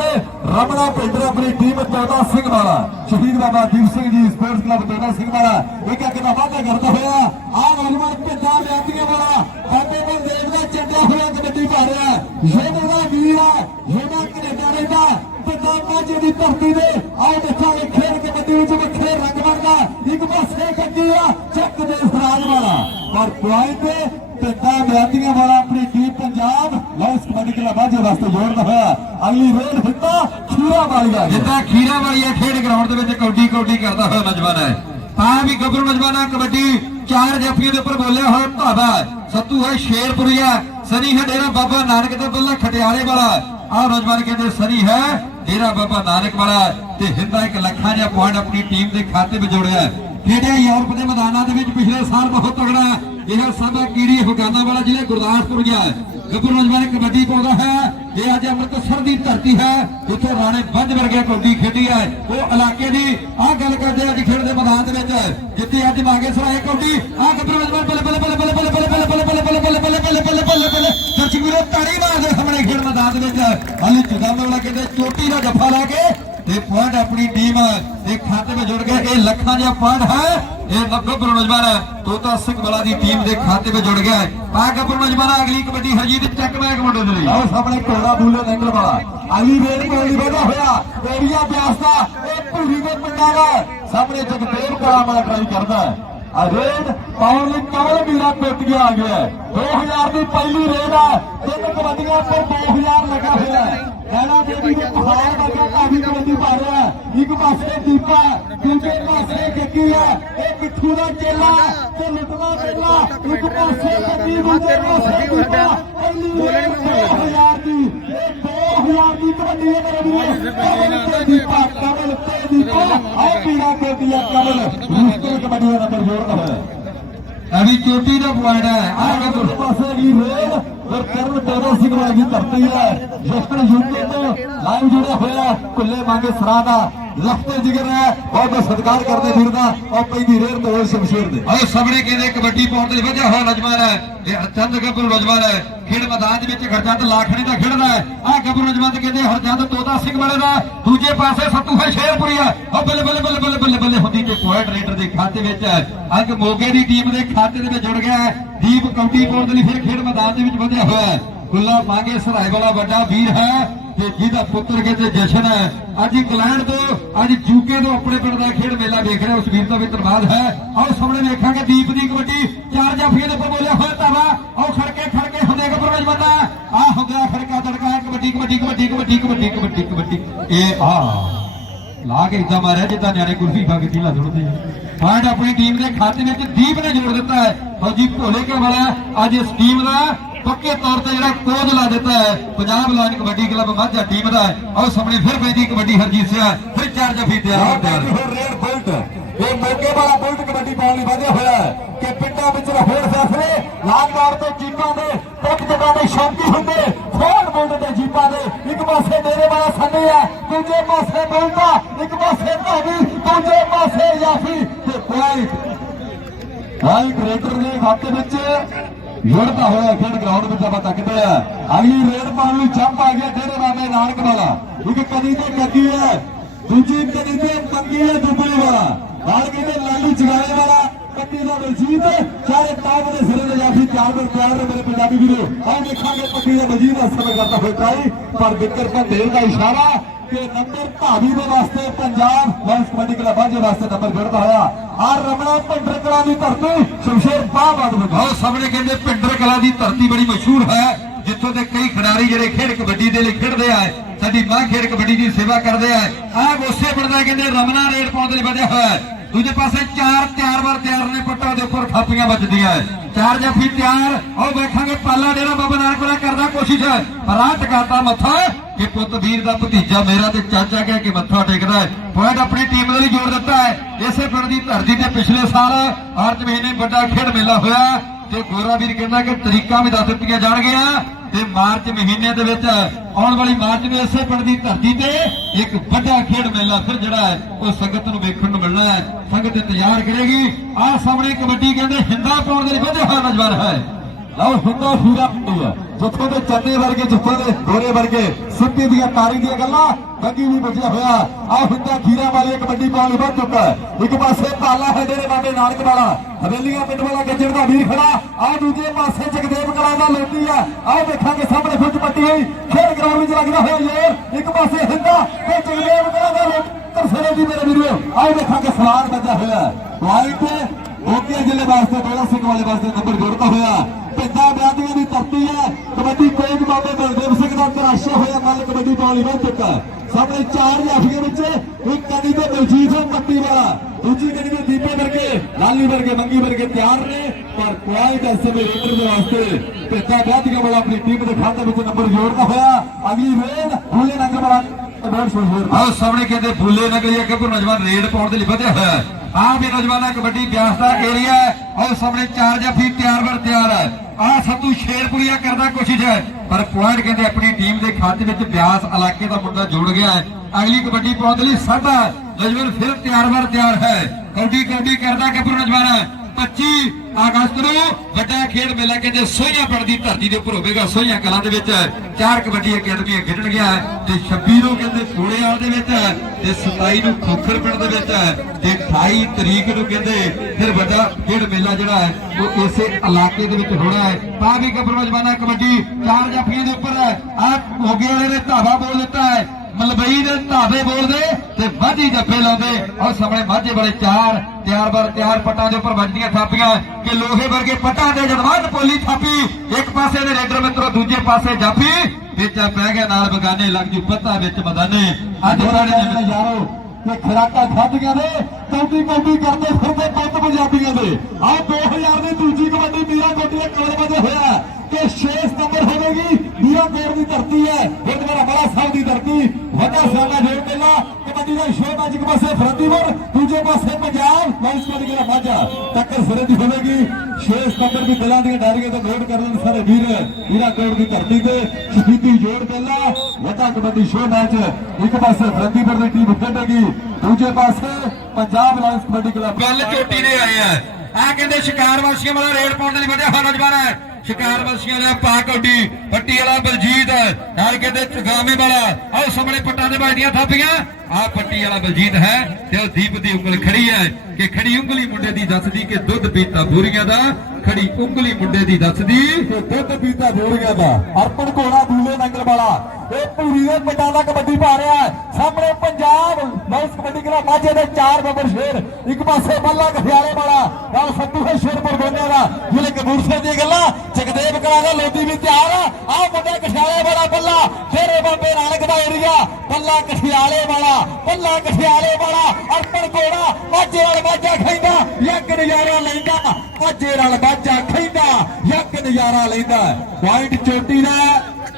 ਰਮਣਾ ਭਿੰਡਰ ਆਪਣੀ ਟੀਮ ਤੋਤਾ ਸਿੰਘ ਵਾਲਾ। ਸ਼ਹੀਦ ਬਾਬਾ ਦੀਪ ਸਿੰਘ ਜੀ ਸਪੋਰਟਸ ਕਲੱਬ ਤੋਤਾ ਸਿੰਘ ਵਾਲਾ। ਇੱਕ ਅੱਗੇ ਦਾ ਵਾਅਦਾ ਕਰਦਾ ਹੋਇਆ। ਆਹ ਨੌਜਵਾਨ ਭਿੱਡਾ ਲਿਆਂਦੀਆਂ ਵਾਲਾ। ਬਾਬੇ ਬਲਦੇਵ ਦਾ ਚੱਲਿਆ ਹੋਇਆ ਕਬੱਡੀ ਪਾ ਰਿਹਾ ਜਿਹਦੇ ਵੀਰ ਆ। ਜਿਹਦਾ ਕੈਨੇਡਾ ਰਹਿੰਦਾ ਪਿੰਡਾਂ ਮਾਝੇ ਦੀ ਧਰਤੀ ਦੇ ਆਓ ਦੇਖਾਂਗੇ ਖੇਡ ਕਬੱਡੀ ਵਿੱਚ ਵੱਖਰੇ ਰੰਗ ਬਣਦਾ ਇੱਕ ਪਾਸੇ ਕੱਢੀ ਆ, ਚੱਕ ਦੇ ਸਰਾਜ ਵਾਲਾ। ਪਰ ਗਵਾਈ ਪਿੰਡਾਂ ਵਿਆਦੀਆਂ ਵਾਲਾ ਆਪਣੀ team Punjab. Lions Kabaddi club ਬਾਝੇ ਵਾਸਤੇ ਜੋੜਦਾ ਹੋਇਆ। ਅਗਲੀ ਰੇਡ ਹਿੱਤਾ ਖੀਰਾ ਵਾਲੀਆ ਜਿੱਦਾਂ ਖੀਰਾ ਵਾਲੀਆ ਖੇਡ ਗਰਾਊਂਡ ਦੇ ਵਿੱਚ ਕੌਡੀ ਕੌਡੀ ਕਰਦਾ ਹੋਇਆ ਨੌਜਵਾਨ ਹੈ। ਤਾਂ ਵੀ ਗੱਭਰੂ ਨੌਜਵਾਨਾ ਕਬੱਡੀ ਚਾਰ ਜੱਫੀਆਂ ਦੇ ਉੱਪਰ ਬੋਲਿਆ ਹੋਇਆ ਢਾਬਾ ਸੱਤੂ ਹੈ ਸ਼ੇਰਪੁਰੀਆ, ਸਨੀ ਹਡੇਰਾ ਬਾਬਾ ਨਾਨਕ ਦੇ ਬੱਲਾ ਖਟਿਆਲੇ ਵਾਲਾ। ਆਹ ਨੌਜਵਾਨ ਕਹਿੰਦੇ ਸਨੀ ਹੈ, ਡੇਰਾ ਬਾਬਾ ਨਾਨਕ ਵਾਲਾ ਤੇ ਹਿੰਦਾ ਇੱਕ ਲੱਖਾਂ ਜਿਹਾ ਪੁਆਇੰਟ ਆਪਣੀ ਟੀਮ ਦੇ ਖਾਤੇ ਵਿੱਚ ਜੋੜਿਆ ਹੈ। ਖੇਡਿਆ ਯੂਰਪ ਦੇ ਮੈਦਾਨਾਂ ਦੇ ਵਿੱਚ ਪਿਛਲੇ ਸਾਲ ਬਹੁਤ ਤਗੜਾ ਇਹ ਸਭ ਕੀੜੀ ਹੁਗਾਨਾ ਵਾਲਾ ਜ਼ਿਲ੍ਹੇ ਗੁਰਦਾਸਪੁਰ ਗਿਆ ਗੱਭਰੂ ਨੌਜਵਾਨ ਕਬੱਡੀ ਪਾਉਂਦਾ ਹੈ ਇਹ ਅੱਜ ਅੰਮ੍ਰਿਤਸਰ ਦੀ ਧਰਤੀ ਹੈ ਉੱਥੇ ਰਾਣੇ ਬੰਜ ਵਰਗੇ ਕਬੱਡੀ ਖੇਡੀ ਹੈ ਉਹ ਇਲਾਕੇ ਦੀ ਆਹ ਗੱਲ ਕਰਦੇ ਅੱਜ ਖੇਡ ਦੇ ਮੈਦਾਨ ਦੇ ਵਿੱਚ ਜਿੱਥੇ ਅੱਜ ਮਾਗੇ ਸਰਾਏ ਕਬੱਡੀ ਆਹ ਗੱਭਰੂ ਨੌਜਵਾਨ ਬੱਲੇ ਬੱਲੇ ਬੱਲੇ ਬੱਲੇ ਬੱਲੇ ਬੱਲੇ ਬੱਲੇ ਬੱਲੇ ਬੱਲੇ ਬੱਲੇ ਬੱਲੇ ਬੱਲੇ ਬੱਲੇ ਬੱਲੇ ਬੱਲੇ ਬੱਲੇ ਦਰਸ਼ਕ ਵੀਰੋ ਤਾੜੀ ਮਾਰਦੇ ਸਾਹਮਣੇ ਖੇਡ ਮੈਦਾਨ ਦੇ ਵਿੱਚ ਹਾਲੀ ਜੁਗਾਮੇ ਵਾਲਾ ਕਹਿੰਦੇ ਚੋਟੀ ਦਾ ਜੱਫਾ ਲਾ ਕੇ ਇਹ ਪੁਆਇੰਟ ਆਪਣੀ ਟੀਮ ਦੇ ਖਾਤੇ ਵਿੱਚ ਜੁੜ ਗਿਆ ਇਹ ਲੱਖਾਂ ਜਿਹਾ ਪੁਆਇੰਟ ਹੈ। ਇਹ ਗੱਭਰੂ ਨੌਜਵਾਨ ਤੋਤਾ ਸਿੰਘ ਵਾਲਾ ਦੀ ਟੀਮ ਦੇ ਖਾਤੇ ਵਿੱਚ ਜੁੜ ਗਿਆ ਹੈ। ਆ ਨੌਜਵਾਨ ਅਗਲੀ ਕਬੱਡੀ ਹਰਜੀਤ ਚੱਕ ਮੈਕ ਮੁੰਡੇ ਦੇ ਲਈ। ਆਓ ਸਾਹਮਣੇ ਕੋਲਾ ਬੂਲੇ ਨੰਗਲ ਵਾਲਾ। ਅਗਲੀ ਰੇਡ ਕੋਲੀ ਵਧਾ ਹੋਇਆ। ਏਰੀਆ ਬਿਆਸ ਦਾ, ਇਹ ਭੂਰੀ ਦੇ ਪਿੰਡਾਂ ਦਾ ਸਾਹਮਣੇ ਜਗਦੇਵ ਕਲਾ ਵਾਲਾ ਟਰਾਈ ਕਰਦਾ ਹੈ। ਰੇਡ ਪਾਉਣ ਲਈ ਕਮਲ ਵੀਰਾ ਪੇਟੀਆ ਆ ਗਿਆ ਹੈ। 2000 ਦੀ ਪਹਿਲੀ ਰੇਡ ਹੈ ਤਿੰਨ ਕਬੱਡੀਆਂ ਪਰ 2000 ਲੱਗਾ ਹੋਇਆ ਹੈ। ਨੈਣਾ ਦੇਵੀ ਦੇ ਪਹਾੜ ਵਰਗਾ ਕਾਫੀ ਕਬੱਡੀ ਪਾ ਰਿਹਾ ਹੈ। ਇੱਕ ਪਾਸੇ ਦੀਪਾ ਦੂਜੇ ਪਾਸੇ ਜੱਗੀ ਹੈ ਇਹ ਮਿੱਠੂ ਦਾ ਚੇਲਾ ਤੇ ਲੁੱਟਣਾ ਚੇਲਾ ਇੱਕ ਪਾਸੇ ਜੱਗੀ ਦੂਜੇ ਪਾਸੇ ਦੀਪਾ। ਪਹਿਲੀ ਰੇਡ 2000 ਦੀ ਇਹ 2000 ਦੀ ਕਬੱਡੀ ਹੈ ਕਮਲ ਤੇ ਦੀਪਾ ਕਮਲ ਤੇ ਦੀਪਾ ਆਹ ਪੀੜਾ ਕੇ ਦਿਆ ਕਮਲ ਰੂਸਟਰ ਕਬੱਡੀ ਦਾ ਨੰਬਰ ਜੋੜਦਾ ਹੋਇਆ ਅਭੀ ਚੋਟੀ ਦਾ ਪੁਆਇੰਟ ਹੈ। ਆ ਆਹ ਪਾਸੇ ਅਗਲੀ ਰੇਡ ਔਰ ਕਰਨ ਟੇਬਲ ਸਿੰਘ ਵਾਲੀ ਧਰਤੀ ਹੈ। ਜਸਟਨ ਯੂਕੇ ਤੋਂ ਲਾਈਵ ਜੁੜਿਆ ਹੋਇਆ, ਕੁੱਲੇ ਮੰਗੇ ਸਰਾ ਦਾ ਲਖਤੇ ਜਿਗਰ ਹੈ, ਬਹੁਤ ਬਹੁਤ ਸਤਿਕਾਰ ਕਰਦੇ ਵੀਰ ਦਾ ਉਹ ਪੈਂਦੀ ਰੇਡ ਤੋਂ ਸ਼ਮਸ਼ੀਰ ਦੇ। ਆਹ ਸਾਹਮਣੇ ਕਹਿੰਦੇ ਕਬੱਡੀ ਪਾਉਣ ਦੇ ਲਈ ਹੋਇਆ ਨੌਜਵਾਨ ਹੈ, ਇਹ ਅਚੰਦ ਗੱਭਰੂ ਨੌਜਵਾਨ ਹੈ। ਖੇਡ ਮੈਦਾਨ ਵਿੱਚ ਹਰਜੰਦ ਲਾਖਣੀ ਦਾ ਖੇਡਦਾ ਹੈ। ਆਹ ਗੱਭਰੂ ਨੌਜਵਾਨ ਕਹਿੰਦੇ ਹਰਜੰਦ ਤੋਤਾ ਸਿੰਘ ਵਾਲੇ ਦਾ, ਦੂਜੇ ਪਾਸੇ ਸੱਤੂ ਹੈ ਸ਼ੇਰਪੁਰੀ ਹੈ। ਉਹ ਬੱਲੇ ਬੱਲੇ ਬੱਲੇ ਬੱਲੇ ਬੱਲੇ ਬੱਲੇ ਹੁੰਦੀ ਤੇ ਪੁਆਇੰਟ ਰੇਡਰ ਦੇ ਖਾਤੇ ਵਿੱਚ ਹੈ। ਅੱਜ ਮੋਗੇ ਦੀ ਟੀਮ ਦੇ ਖਾਤੇ ਦੇ ਵਿੱਚ ਜੁੜ ਗਿਆ ਹੈ। ਦੀਪ ਕੌਡੀ ਪਾਉਣ ਦੇ ਲਈ ਫਿਰ ਖੇਡ ਮੈਦਾਨ ਦੇ ਵਿੱਚ ਵਧਿਆ ਹੋਇਆ ਹੈ। ਗੁੱਲਾ ਮਾਂਗੇ ਸਰਾਏ ਵਾਲਾ ਵੱਡਾ ਵੀਰ ਹੈ ਤੇ ਜਿਹਦਾ ਪੁੱਤਰ ਕਹਿੰਦੇ ਜਸ਼ਨ ਹੈ। ਅੱਜ ਇੰਗਲੈਂਡ ਤੋਂ, ਅੱਜ ਯੂਕੇ ਤੋਂ ਆਪਣੇ ਪਿੰਡ ਦਾ ਖੇਡ ਮੇਲਾ ਵੇਖ ਰਿਹਾ, ਉਸ ਵੀਰ ਦਾ ਵੀ ਧੰਨਵਾਦ ਹੈ। ਆਓ ਸਾਹਮਣੇ ਵੇਖਾਂਗੇ ਦੀਪ ਦੀ ਕਬੱਡੀ। ਚਾਰ ਜਾਫੀਆਂ ਦੇ ਉੱਪਰ ਬੋਲਿਆ ਹੋਇਆ ਤਾਵਾ ਆਓ ਖੜਕੇ ਖੜਕੇ ਹੁੰਦੇ ਗੱਭਰੂ ਜਵਾਨਾ ਆ ਹੁੰਦਾ ਖੜਕਾ, ਤੜਕਾ, ਕਬੱਡੀ ਕਬੱਡੀ ਕਬੱਡੀ ਕਬੱਡੀ ਕਬੱਡੀ ਕਬੱਡੀ ਕਬੱਡੀ। ਇਹ ਆ। ਲਾ ਕੇ ਇਦਾਂ ਮਾਰਿਆ ਜਿੱਦਾਂ ਨਿਆਣੇ ਕੁਲਫੀ ਖਾ ਕੇ ਢੀਲਾ ਸੁੱਟਦੇ ਆ। ਪੁਆਇੰਟ ਆਪਣੀ ਟੀਮ ਦੇ ਖਾਤੇ ਵਿੱਚ ਦੀਪ ਨੇ ਜੋੜ ਦਿੱਤਾ ਹੈ। ਫੌਜੀ ਭੋਲੇ ਕੇ ਵਾਲਾ ਅੱਜ ਇਸ ਟੀਮ ਦਾ ਪੱਕੇ ਤੌਰ ਤੇ ਜਿਹੜਾ ਕੋਚ ਲਾ ਦਿੱਤਾ ਹੈ। Punjab Lion Kabaddi club Majha team ਦਾ। ਆਓ ਸਾਹਮਣੇ ਫਿਰ ਪੈਂਦੀ ਕਬੱਡੀ ਹਰਜੀਤ ਸਿੰਘ। ਫਿਰ ਚਾਰ ਜਫੀ ਤਿਆਰ ਤਿਆਰ ਰੇਡ ਬੁਲਟ। ਇਹ ਮੋਗੇ ਵਾਲਾ ਬੁਲਟ ਕਬੱਡੀ ਪਾਉਣ ਲਈ ਵਧਿਆ ਹੋਇਆ ਹੈ ਕਿ ਪਿੰਡਾਂ ਵਿੱਚ ਹੋਰ ਫੈਸਲੇ ਲਾਗਦਾਰ ਤੇ ਜੀਪਾਂ ਦੇ ਇੱਕ ਜਗ੍ਹਾ ਦੇ ਸ਼ੌਕੀ ਹੁੰਦੇ ਫੋਨ ਬੁਲਟ ਤੇ ਜੀਪਾਂ ਦੇ। ਇੱਕ ਪਾਸੇ ਡੇਰੇ ਵਾਲਾ ਸੰਨੇ ਹੈ ਦੂਜੇ ਪਾਸੇ ਬੁਲਟਾ ਇੱਕ ਪਾਸੇ ਧਾਵੀ ਦੂਜੇ ਪਾਸੇ ਯਾਫੀ ਤੇ ਪੁਆਇੰਟ ਹਾਈ ਕ੍ਰਿਕਟਰ ਦੇ ਖਾਤੇ ਵਿੱਚ ਜੁੜਦਾ ਹੋਇਆ ਖੇਡ ਗਰਾਊਂਡ ਵਿੱਚ ਆਪਾਂ ਤੱਕਦੇ ਆ ਅਗਲੀ ਰੇਡ ਪਾਉਣ ਲਈ ਜੰਪ ਆ ਗਿਆ ਡੇਰੇ ਬਾਬੇ ਨਾਨਕ ਵਾਲਾ। ਇੱਕ ਕਦੀ ਤੇ ਕੱਗੀ ਹੈ, ਦੂਜੀ ਕਦੀ ਤੇ ਮੰਗੀ ਹੈ ਦੁਬਲੀ ਵਾਲਾ। ਨਾਲ ਕਹਿੰਦੇ ਲਾਲੂ ਚਗਾਲੇ ਵਾਲਾ ਕੱਟੀ ਦਾ ਵਜੀਦ। ਚਾਰੇ ਤਾਬ ਦੇ ਸਿਰੇ ਦੇ ਜਾਫੀ, ਚਾਰ ਦੇ ਪਿਆਰ ਦੇ ਮੇਰੇ ਪੰਜਾਬੀ ਵੀਰੋ। ਆਹ ਦੇਖਾਂਗੇ ਪੱਟੀ ਦਾ ਵਜੀਦ, ਅਸਰ ਕਰਦਾ ਹੋਇਆ ਟਰਾਈ। ਪਰ ਵਿਕਰ ਭੰਦੇਲ ਦਾ ਇਸ਼ਾਰਾ ਕਿ ਨੰਬਰ ਧਾਵੀ ਦੇ ਵਾਸਤੇ ਪੰਜਾਬ ਲੈਂਸ ਕਬੱਡੀ ਕਲੱਬ ਬਾਝੇ ਵਾਸਤੇ ਨੰਬਰ ਜੁੜਦਾ ਹੋਇਆ। ਆ ਰਮਣਾ ਭੰਡਰ ਕਲਾਂ ਦੀ ਧਰਤੀ, ਸ਼ਮਸ਼ੇਰ ਬਾਬਾਦ ਵਿੱਚ ਸਾਹਮਣੇ ਕਹਿੰਦੇ ਪਿੰਡਰ ਕਲਾ ਦੀ ਧਰਤੀ ਬੜੀ ਮਸ਼ਹੂਰ ਹੈ, ਜਿੱਥੋਂ ਦੇ ਕਈ ਖਿਡਾਰੀ ਜਿਹੜੇ ਖੇਡ ਕਬੱਡੀ ਦੇ ਲਈ ਖੇਡਦੇ ਆ, ਸਾਡੀ ਮਾਂ ਖੇਡ ਕਬੱਡੀ ਦੀ ਸੇਵਾ ਕਰਦੇ ਆ। ਆਹ ਉਸੇ ਪਿੰਡ ਕਹਿੰਦੇ ਰਮਨਾ ਰੇਡ ਪਾਉਣ ਲਈ ਵਧਿਆ ਹੋਇਆ ਦੂਜੇ ਪਾਸੇ ਚਾਰ ਤਿਆਰ ਵਾਰ ਤਿਆਰ ਨੇ, ਪੱਟਾਂ ਦੇ ਉੱਪਰ ਥਾਪੀਆਂ ਵੱਜਦੀਆਂ ਚਾਰ ਜੱਫੀ ਤਿਆਰ, ਉਹ ਵੇਖਾਂਗੇ ਪਾਲਾ ਡੇਰਾ ਬਾਬਾ ਨਾਨਕ ਵਾਲਾ ਕਰਦਾ ਕੋਸ਼ਿਸ਼ ਪਰ ਆਹ ਟਿਕਾਤਾ ਮੱਥਾ ਕਿ ਪੁੱਤ ਵੀਰ ਦਾ ਭਤੀਜਾ ਮੇਰਾ ਤੇ ਚਾਚਾ ਕਹਿ ਕੇ ਮੱਥਾ ਟੇਕਦਾ ਹੈ। ਪੁਆਇੰਟ ਆਪਣੀ ਟੀਮ ਦੇ ਲਈ ਜੋੜ ਦਿੱਤਾ ਹੈ। ਇਸੇ ਪਿੰਡ ਦੀ ਧਰਤੀ ਤੇ ਪਿਛਲੇ ਸਾਲ ਮਾਰਚ ਮਹੀਨੇ ਵੱਡਾ ਖੇਡ ਮੇਲਾ ਹੋਇਆ। ਤੇ ਗੋਰਾ ਵੀਰ ਕਹਿੰਦਾ ਕਿ ਤਰੀਕਾਂ ਵੀ ਦੱਸ ਦਿੱਤੀਆਂ ਜਾਣਗੀਆਂ। ਤੇ ਮਾਰਚ ਮਹੀਨੇ ਦੇ ਵਿੱਚ ਆਉਣ ਵਾਲੀ ਮਾਰਚ ਨੂੰ ਇਸੇ ਪਿੰਡ ਦੀ ਧਰਤੀ ਤੇ ਇੱਕ ਵੱਡਾ ਖੇਡ ਮੇਲਾ ਫਿਰ ਜਿਹੜਾ ਹੈ, ਉਹ ਸੰਗਤ ਨੂੰ ਵੇਖਣ ਨੂੰ ਮਿਲਣਾ ਹੈ। ਸੰਗਤ ਇੰਤਜ਼ਾਰ ਕਰੇਗੀ। ਆਹ ਸਾਹਮਣੇ ਕਬੱਡੀ ਕਹਿੰਦੇ ਹਿੰਦਾ ਪਾਉਣ ਦੇ ਲਈ ਵਧਿਆ ਹੋਇਆ ਨੌਜਵਾਨ ਹੈ। ਲਓ ਹੁੰਦਾ ਪੂਰਾ ਹੈ ਜਿੱਥੋਂ ਦੇ ਚੰਨੇ ਵਰਗੇ, ਜਿੱਥੋਂ ਦੇ ਗੋਰੇ ਵਰਗੇ ਸਿੱਪੀ ਦੀਆਂ ਤਾਰੀ ਦੀਆਂ ਗੱਲਾਂ ਗੱਗੀ ਵੀ ਬਚਿਆ ਹੋਇਆ। ਆ ਹੁੰਦਾ ਖੀਰਾ ਵਾਲੇ ਕਬੱਡੀ ਪਾਉਣ ਵੱਧ ਚੁੱਕਾ ਇੱਕ ਪਾਸੇ ਪਾਲਾ ਹੈ ਡੇਰੇ ਬਾਬੇ ਨਾਨਕ ਵਾਲਾ। ਹਵੇਲੀਆਂ ਪਿੰਡ ਵਾਲਾ ਗੱਜਣ ਦਾ ਵੀਰ ਖੜਾ। ਆ ਦੂਜੇ ਪਾਸੇ ਜਗਦੇਵ ਕਲਾਂ ਦਾ ਲੋਟੀ ਆ ਆਹ ਦੇਖਾਂਗੇ ਸਾਹਮਣੇ ਫੁੱਟ ਪੱਟੀ ਹੋਈ। ਖੇਡ ਗਰਾਊਂਡ ਵਿੱਚ ਲੱਗਦਾ ਹੋਇਆ ਯਾਰ। ਇੱਕ ਪਾਸੇ ਹਿੰਦਾ ਤੇ ਜਗਦੇਵ ਕਲਾਂ ਦਾ ਲੋਟੀ ਤਰਸਰੇ ਦੀ ਮੇਰੇ ਵੀਰੋ, ਆਹ ਦੇਖਾਂਗੇ ਸਵਾਰ ਵੱਜਾ ਹੋਇਆ। ਵਾਈਟ ਮੋਗੇ ਜ਼ਿਲ੍ਹੇ ਵਾਸਤੇ ਬੇੜਾ ਸਿੰਘ ਵਾਲੇ ਵਾਸਤੇ ਨੰਬਰ ਜੋੜਦਾ ਹੋਇਆ। ਪਿੰਡਾਂ ਵਿਆਦੀਆਂ ਦੀ ਧਰਤੀ ਹੈ? ਕਬੱਡੀ ਕੋਚ ਬਾਬੇ ਬਲਦੇਵ ਸਿੰਘ ਦਾ ਤਰਾਸ਼ਿਆ ਹੋਇਆ ਮੱਲ ਕਬੱਡੀ ਪਾਉਣੀ ਚੁੱਕਾ ਸਾਹਮਣੇ ਚਾਰ ਜਾਫੀਆਂ ਵਿੱਚ, ਇੱਕ ਕਦੀ ਤੇ ਬਲਜੀਤ ਸਿੰਘ ਪੱਟੀ ਵਾਲਾ। ਦੂਜੀ ਕਦੀ ਤੇ ਦੀਪੇ ਵਰਗੇ, ਲਾਲੀ ਵਰਗੇ, ਮੰਗੀ ਵਰਗੇ ਤਿਆਰ ਨੇ। ਪਰ ਪੁਆਇੰਟ ਇਸ ਸਮੇਂ ਰੇਡਰ ਦੇ ਵਾਸਤੇ ਪਿੰਡਾਂ ਵਿਆਦੀਆਂ ਵਾਲਾ ਆਪਣੀ ਟੀਮ ਦੇ ਖਾਤੇ ਵਿੱਚ ਨੰਬਰ ਜੋੜਦਾ ਹੋਇਆ। ਅਗਲੀ ਵੇਲ ਭੂਲੇ ਨੰਗਰ ਵਾਲਾ ਆਹ ਸਾਹਮਣੇ ਕਹਿੰਦੇ ਫੁੱਲੇ ਨਗਰੀ ਅੱਗੇ ਕੋਈ ਨੌਜਵਾਨ ਰੇਡ ਪਾਉਣ ਦੇ ਲਈ ਵਧਿਆ ਹੋਇਆ ਹੈ। ਆਹ ਵੀ ਨੌਜਵਾਨਾਂ ਕਬੱਡੀ ਬਿਆਸ ਦਾ ਏਰੀਆ ਹੈ। ਆਹ ਸਾਹਮਣੇ ਚਾਰ ਜਫੀ ਤਿਆਰ ਬਰ ਤਿਆਰ ਹੈ। ਆਹ ਸੱਤੂ ਸ਼ੇਰਪੁਰੀਆ ਕਰਦਾ ਕੋਸ਼ਿਸ਼ ਹੈ, ਪਰ ਪੁਆਇੰਟ ਕਹਿੰਦੇ ਆਪਣੀ ਟੀਮ ਦੇ ਖਾਤੇ ਵਿੱਚ ਬਿਆਸ ਇਲਾਕੇ ਦਾ ਮੁੰਡਾ ਜੁੜ ਗਿਆ ਹੈ। ਅਗਲੀ ਕਬੱਡੀ ਪਾਉਣ ਦੇ ਲਈ ਸਾਡਾ ਨੌਜਵਾਨ ਫਿਰ ਤਿਆਰ ਬਰ ਤਿਆਰ ਹੈ। ਕਬੱਡੀ ਕਬੱਡੀ ਕਰਦਾ ਗੱਭਰੂ ਨੌਜਵਾਨ। ਹੈ 25 ਅਗਸਤ ਨੂੰ ਵੱਡਾ ਖੇਡ ਮੇਲਾ ਕਹਿੰਦੇ ਸੋਹੀਆਂ ਪਿੰਡ ਦੀ ਧਰਤੀ ਦੇ ਉੱਪਰ ਹੋਵੇਗਾ। ਸੋਹੀਆਂ ਕਲਾਂ ਦੇ ਵਿੱਚ ਚਾਰ ਕਬੱਡੀ ਅਕੈਡਮੀਆਂ ਖੇਡਣਗੀਆਂ ਤੇ 26 ਨੂੰ ਕਹਿੰਦੇ ਫੂੜੇਵਾਲ ਦੇ ਵਿੱਚ ਤੇ 27 ਨੂੰ ਖੋਖਰ ਪਿੰਡ ਦੇ ਵਿੱਚ ਤੇ 28 ਤਰੀਕ ਨੂੰ ਕਹਿੰਦੇ ਫਿਰ ਵੱਡਾ ਖੇਡ ਮੇਲਾ ਜਿਹੜਾ ਹੈ, ਉਹ ਇਸੇ ਇਲਾਕੇ ਦੇ ਵਿੱਚ ਹੋਣਾ ਹੈ। ਤਾਂ ਵੀ ਗੱਭਰੂ ਜਵਾਨਾ ਕਬੱਡੀ ਚਾਰ ਜਾਫੀਆਂ ਦੇ ਉੱਪਰ ਹੈ ਆ ਮੋਗੇ ਵਾਲੇ ਨੇ ਧਾਵਾ ਬੋਲ ਦਿੱਤਾ ਹੈ। ਮਲਬਈ ਦੇ ਧਾਵੇ ਬੋਲਦੇ ਤੇ ਵਾਢੀ ਜੱਫੇ ਲਾਉਂਦੇ ਔਰ ਸਾਹਮਣੇ ਮਾਝੇ ਵਾਲੇ ਚਾਰ ਤਿਆਰ ਬਰ ਤਿਆਰ ਪੱਟਾਂ ਦੇ ਉੱਪਰ ਵੱਜਦੀਆਂ ਥਾਪੀਆਂ ਕਿ ਲੋਹੇ ਵਰਗੇ ਪੱਟਾਂ ਦੇ ਜਦਵਾਨ ਪੋਲੀ ਥਾਪੀ। ਇੱਕ ਪਾਸੇ ਦੇ ਰੇਡਰ ਮਿੱਤਰੋ ਦੂਜੇ ਪਾਸੇ ਜਾਫੀ। ਵਿੱਚ ਆ ਪੈ ਗਿਆ ਨਾਲ ਬਗਾਨੇ ਲੱਗ ਜੂ ਪੱਤਾ ਵਿੱਚ ਮਦਾਨੇ। ਅੱਜ ਸਾਡੇ ਨੇ ਯਾਰੋ ਤੇ ਖਰਾਕਾ ਖਾਧੀਆਂ ਨੇ ਕੌਡੀ ਕੌਡੀ ਕਰਦੇ ਫਿਰਦੇ ਪੁੱਤ ਪੰਜਾਬੀਆਂ ਦੇ। ਆਹ 2000 ਦੀ ਦੂਜੀ ਕਬੱਡੀ ਮੀਰਾ ਕੋਟੀਆ ਕਵਰ ਵਜੇ ਹੋਇਆ ਕਿ 6 ਸਤੰਬਰ ਹੋਵੇਗੀ। ਮੀਰਾ ਕੋਟ ਦੀ ਧਰਤੀ ਹੈ। ਗੁਰਦੁਆਰਾ ਬੜਾ ਸਾਹਿਬ ਦੀ ਧਰਤੀ। ਵੱਡਾ ਸਾਡਾ ਜੋੜ ਮੇਲਾ। ਕਬੱਡੀ ਦਾ ਸ਼ੋਅ ਮੈਚ ਇੱਕ ਪਾਸੇ ਫਰੰਦੀਪੁਰ ਦੂਜੇ ਪਾਸੇ ਪੰਜਾਬ। ਲਾਈਸ ਕਬੱਡੀ ਦਾ ਮਾਝਾ ਟੱਕਰ ਸਿਰੇ ਦੀ ਹੋਵੇਗੀ। 6 ਸਤੰਬਰ ਦੀ ਦਿਲਾਂ ਦੀਆਂ ਡਾਇਰੀਆਂ ਤੋਂ ਨੋਟ ਕਰ ਲੈਣ ਸਾਰੇ ਵੀਰ। ਮੀਰਾ ਕੋਟ ਦੀ ਧਰਤੀ ਤੇ ਸ਼ਹੀਦੀ ਜੋੜ ਮੇਲਾ ਵੱਡਾ ਕਬੱਡੀ ਸ਼ੋਅ ਮੈਚ ਇੱਕ ਪਾਸੇ ਫਰੰਦੀਪੁਰ ਦੀ ਟੀਮ ਖੇਡੇਗੀ ਦੂਜੇ ਪਾਸੇ ਪੰਜਾਬ ਲਾਇਨਸ ਕਬੱਡੀ ਕਲੱਬ ਗੱਲ ਚੋਟੀ ਦੇ ਆਏ ਆ। ਆ ਕਹਿੰਦੇ ਸ਼ਿਕਾਰ ਵਾਸੀਆਂ ਵਾਲਾ ਰੇਡ ਪਾਉਣ ਦੇ ਲਈ ਵਧਿਆ ਹੋਇਆ ਨੌਜਵਾਨ ਹੈ ਸ਼ਿਕਾਰ ਵਾਸੀਆਂ ਦਾ ਪਾ ਕੌਡੀ ਪੱਟੀ ਵਾਲਾ ਬਲਜੀਤ ਨਾਲ ਕਹਿੰਦੇ ਚਗਾਵੇਂ ਵਾਲਾ। ਆਹ ਸਾਹਮਣੇ ਪੱਟਾਂ ਦੇ ਵੱਜਦੀਆਂ ਥਾਪੀਆਂ। ਆ ਪੱਟੀ ਵਾਲਾ ਬਲਜੀਤ ਹੈ ਤੇ ਉਹ ਦੀਪ ਦੀ ਉਂਗਲ ਖੜੀ ਹੈ ਕਿ ਖੜੀ ਉਂਗਲੀ ਮੁੰਡੇ ਦੀ ਦੱਸਦੀ ਕਿ ਦੁੱਧ ਪੀਤਾ ਬੂਰੀਆਂ ਦਾ, ਖੜੀ ਉਂਗਲੀ ਮੁੰਡੇ ਦੀ ਦੱਸਦੀ ਤੇ ਦੁੱਧ ਪੀਤਾ ਜੋੜੀਆਂ ਦਾ। ਅਰਪਣ ਘੋੜਾ ਬੂਲੇ ਨੰਗਲ ਵਾਲਾ। ਇਹ ਪੂਰੀ ਦੇ ਪਿੰਡਾਂ ਦਾ ਕਬੱਡੀ ਪਾ ਰਿਹਾ ਹੈ। ਸਾਹਮਣੇ ਪੰਜਾਬ ਲਾਇਨਸ ਕਬੱਡੀ ਕਲੱਬ, ਮਾਝੇ ਦੇ ਚਾਰ ਨੰਬਰ ਸ਼ੇਰ। ਇੱਕ ਪਾਸੇ ਬੱਲਾ ਖਿਆਲੇ ਵਾਲਾ, ਨਾਲ ਸੱਤੂ ਹੈ ਸ਼ੇਰਪੁਰ ਗੋਨਿਆ ਦਾ। ਜਿਹੜੇ ਕਬੂਰਸੇ ਦੀ ਗੱਲਾਂ, ਜਗਦੇਵ ਕਲਾ ਦਾ ਲੋਦੀ ਵੀ ਤਿਆਰ ਆ ਆਹ ਮੁੰਡਾ ਕਠਿਆਲੇ ਵਾਲਾ ਬੱਲਾ ਸ਼ੇਰੇ ਬਾਬੇ ਨਾਨਕ ਦਾ ਏਰੀਆ ਬੱਲਾ ਕਠਿਆਲੇ ਵਾਲਾ। ਬੱਲਾ ਕਠਿਆਲੇ ਵਾਲਾ, ਅਰਪਣ ਘੋੜਾ ਮਾਝੇ ਵਾਲ ਮਾਝਾ ਖੈਂਦਾ ਯੱਕ ਨਜ਼ਾਰਾ ਲੈਂਦਾ ਮਾਝੇ ਨਾਲ ਮਾਝਾ ਖੈਂਦਾ ਯੱਕ ਨਜ਼ਾਰਾ ਲੈਂਦਾ। ਪੁਆਇੰਟ ਚੋਟੀ ਦਾ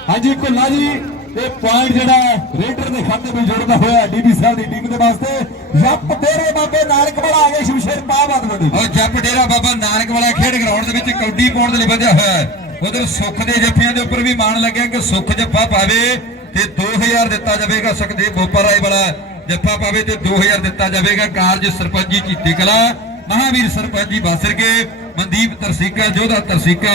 ਹਾਂਜੀ ਭੁੱਲਾ ਜੀ, ਇਹ ਪੁਆਇੰਟ ਜਿਹੜਾ ਰੇਡਰ ਦੇ ਖਾਤੇ ਵਿੱਚ ਜੁੜਦਾ ਹੋਇਆ ਡੀਬੀ ਸਾਹਿਬ ਦੀ ਟੀਮ ਦੇ ਵਾਸਤੇ। ਯੱਪ ਤੇਰੇ ਬਾਬੇ ਨਾਨਕ ਵਾਲਾ ਆ ਗਏ, ਸ਼ਮਸ਼ੇਰ ਪਾਬਾਦ ਵੱਡੀ। ਔਰ ਜੱਪ ਡੇਰਾ ਬਾਬਾ ਨਾਨਕ ਵਾਲਾ ਖੇਡ ਗਰਾਊਂਡ ਦੇ ਵਿੱਚ ਕੌਡੀ ਪਾਉਣ ਦੇ ਲਈ ਵਧਿਆ ਹੋਇਆ ਹੈ। ਉਧਰ ਸੁੱਖ ਦੇ ਜੱਫਿਆਂ ਦੇ ਉੱਪਰ ਵੀ ਮਾਣ ਲੱਗਿਆ ਕਿ ਸੁੱਖ ਜੱਫਾ ਪਾਵੇ। ਤੇ 2000 ਦਿੱਤਾ ਜਾਵੇਗਾ, ਸੁਖਦੇਵ ਬੋਪਾ ਰਾਏ ਵਾਲਾ ਜੱਫਾ ਪਾਵੇ ਤੇ 2000 ਦਿੱਤਾ ਜਾਵੇਗਾ। ਕਾਰਜ ਸਰਪੰਚੀ ਚੀਤੇ ਕਲਾ, ਮਹਾਵੀਰ ਸਰਪੰਚੀ ਬਾਸਰਕੇ ਮਨਦੀਪ ਤਰਸੀਕਾ, ਜੋਧਾ ਤਰਸੀਕਾ,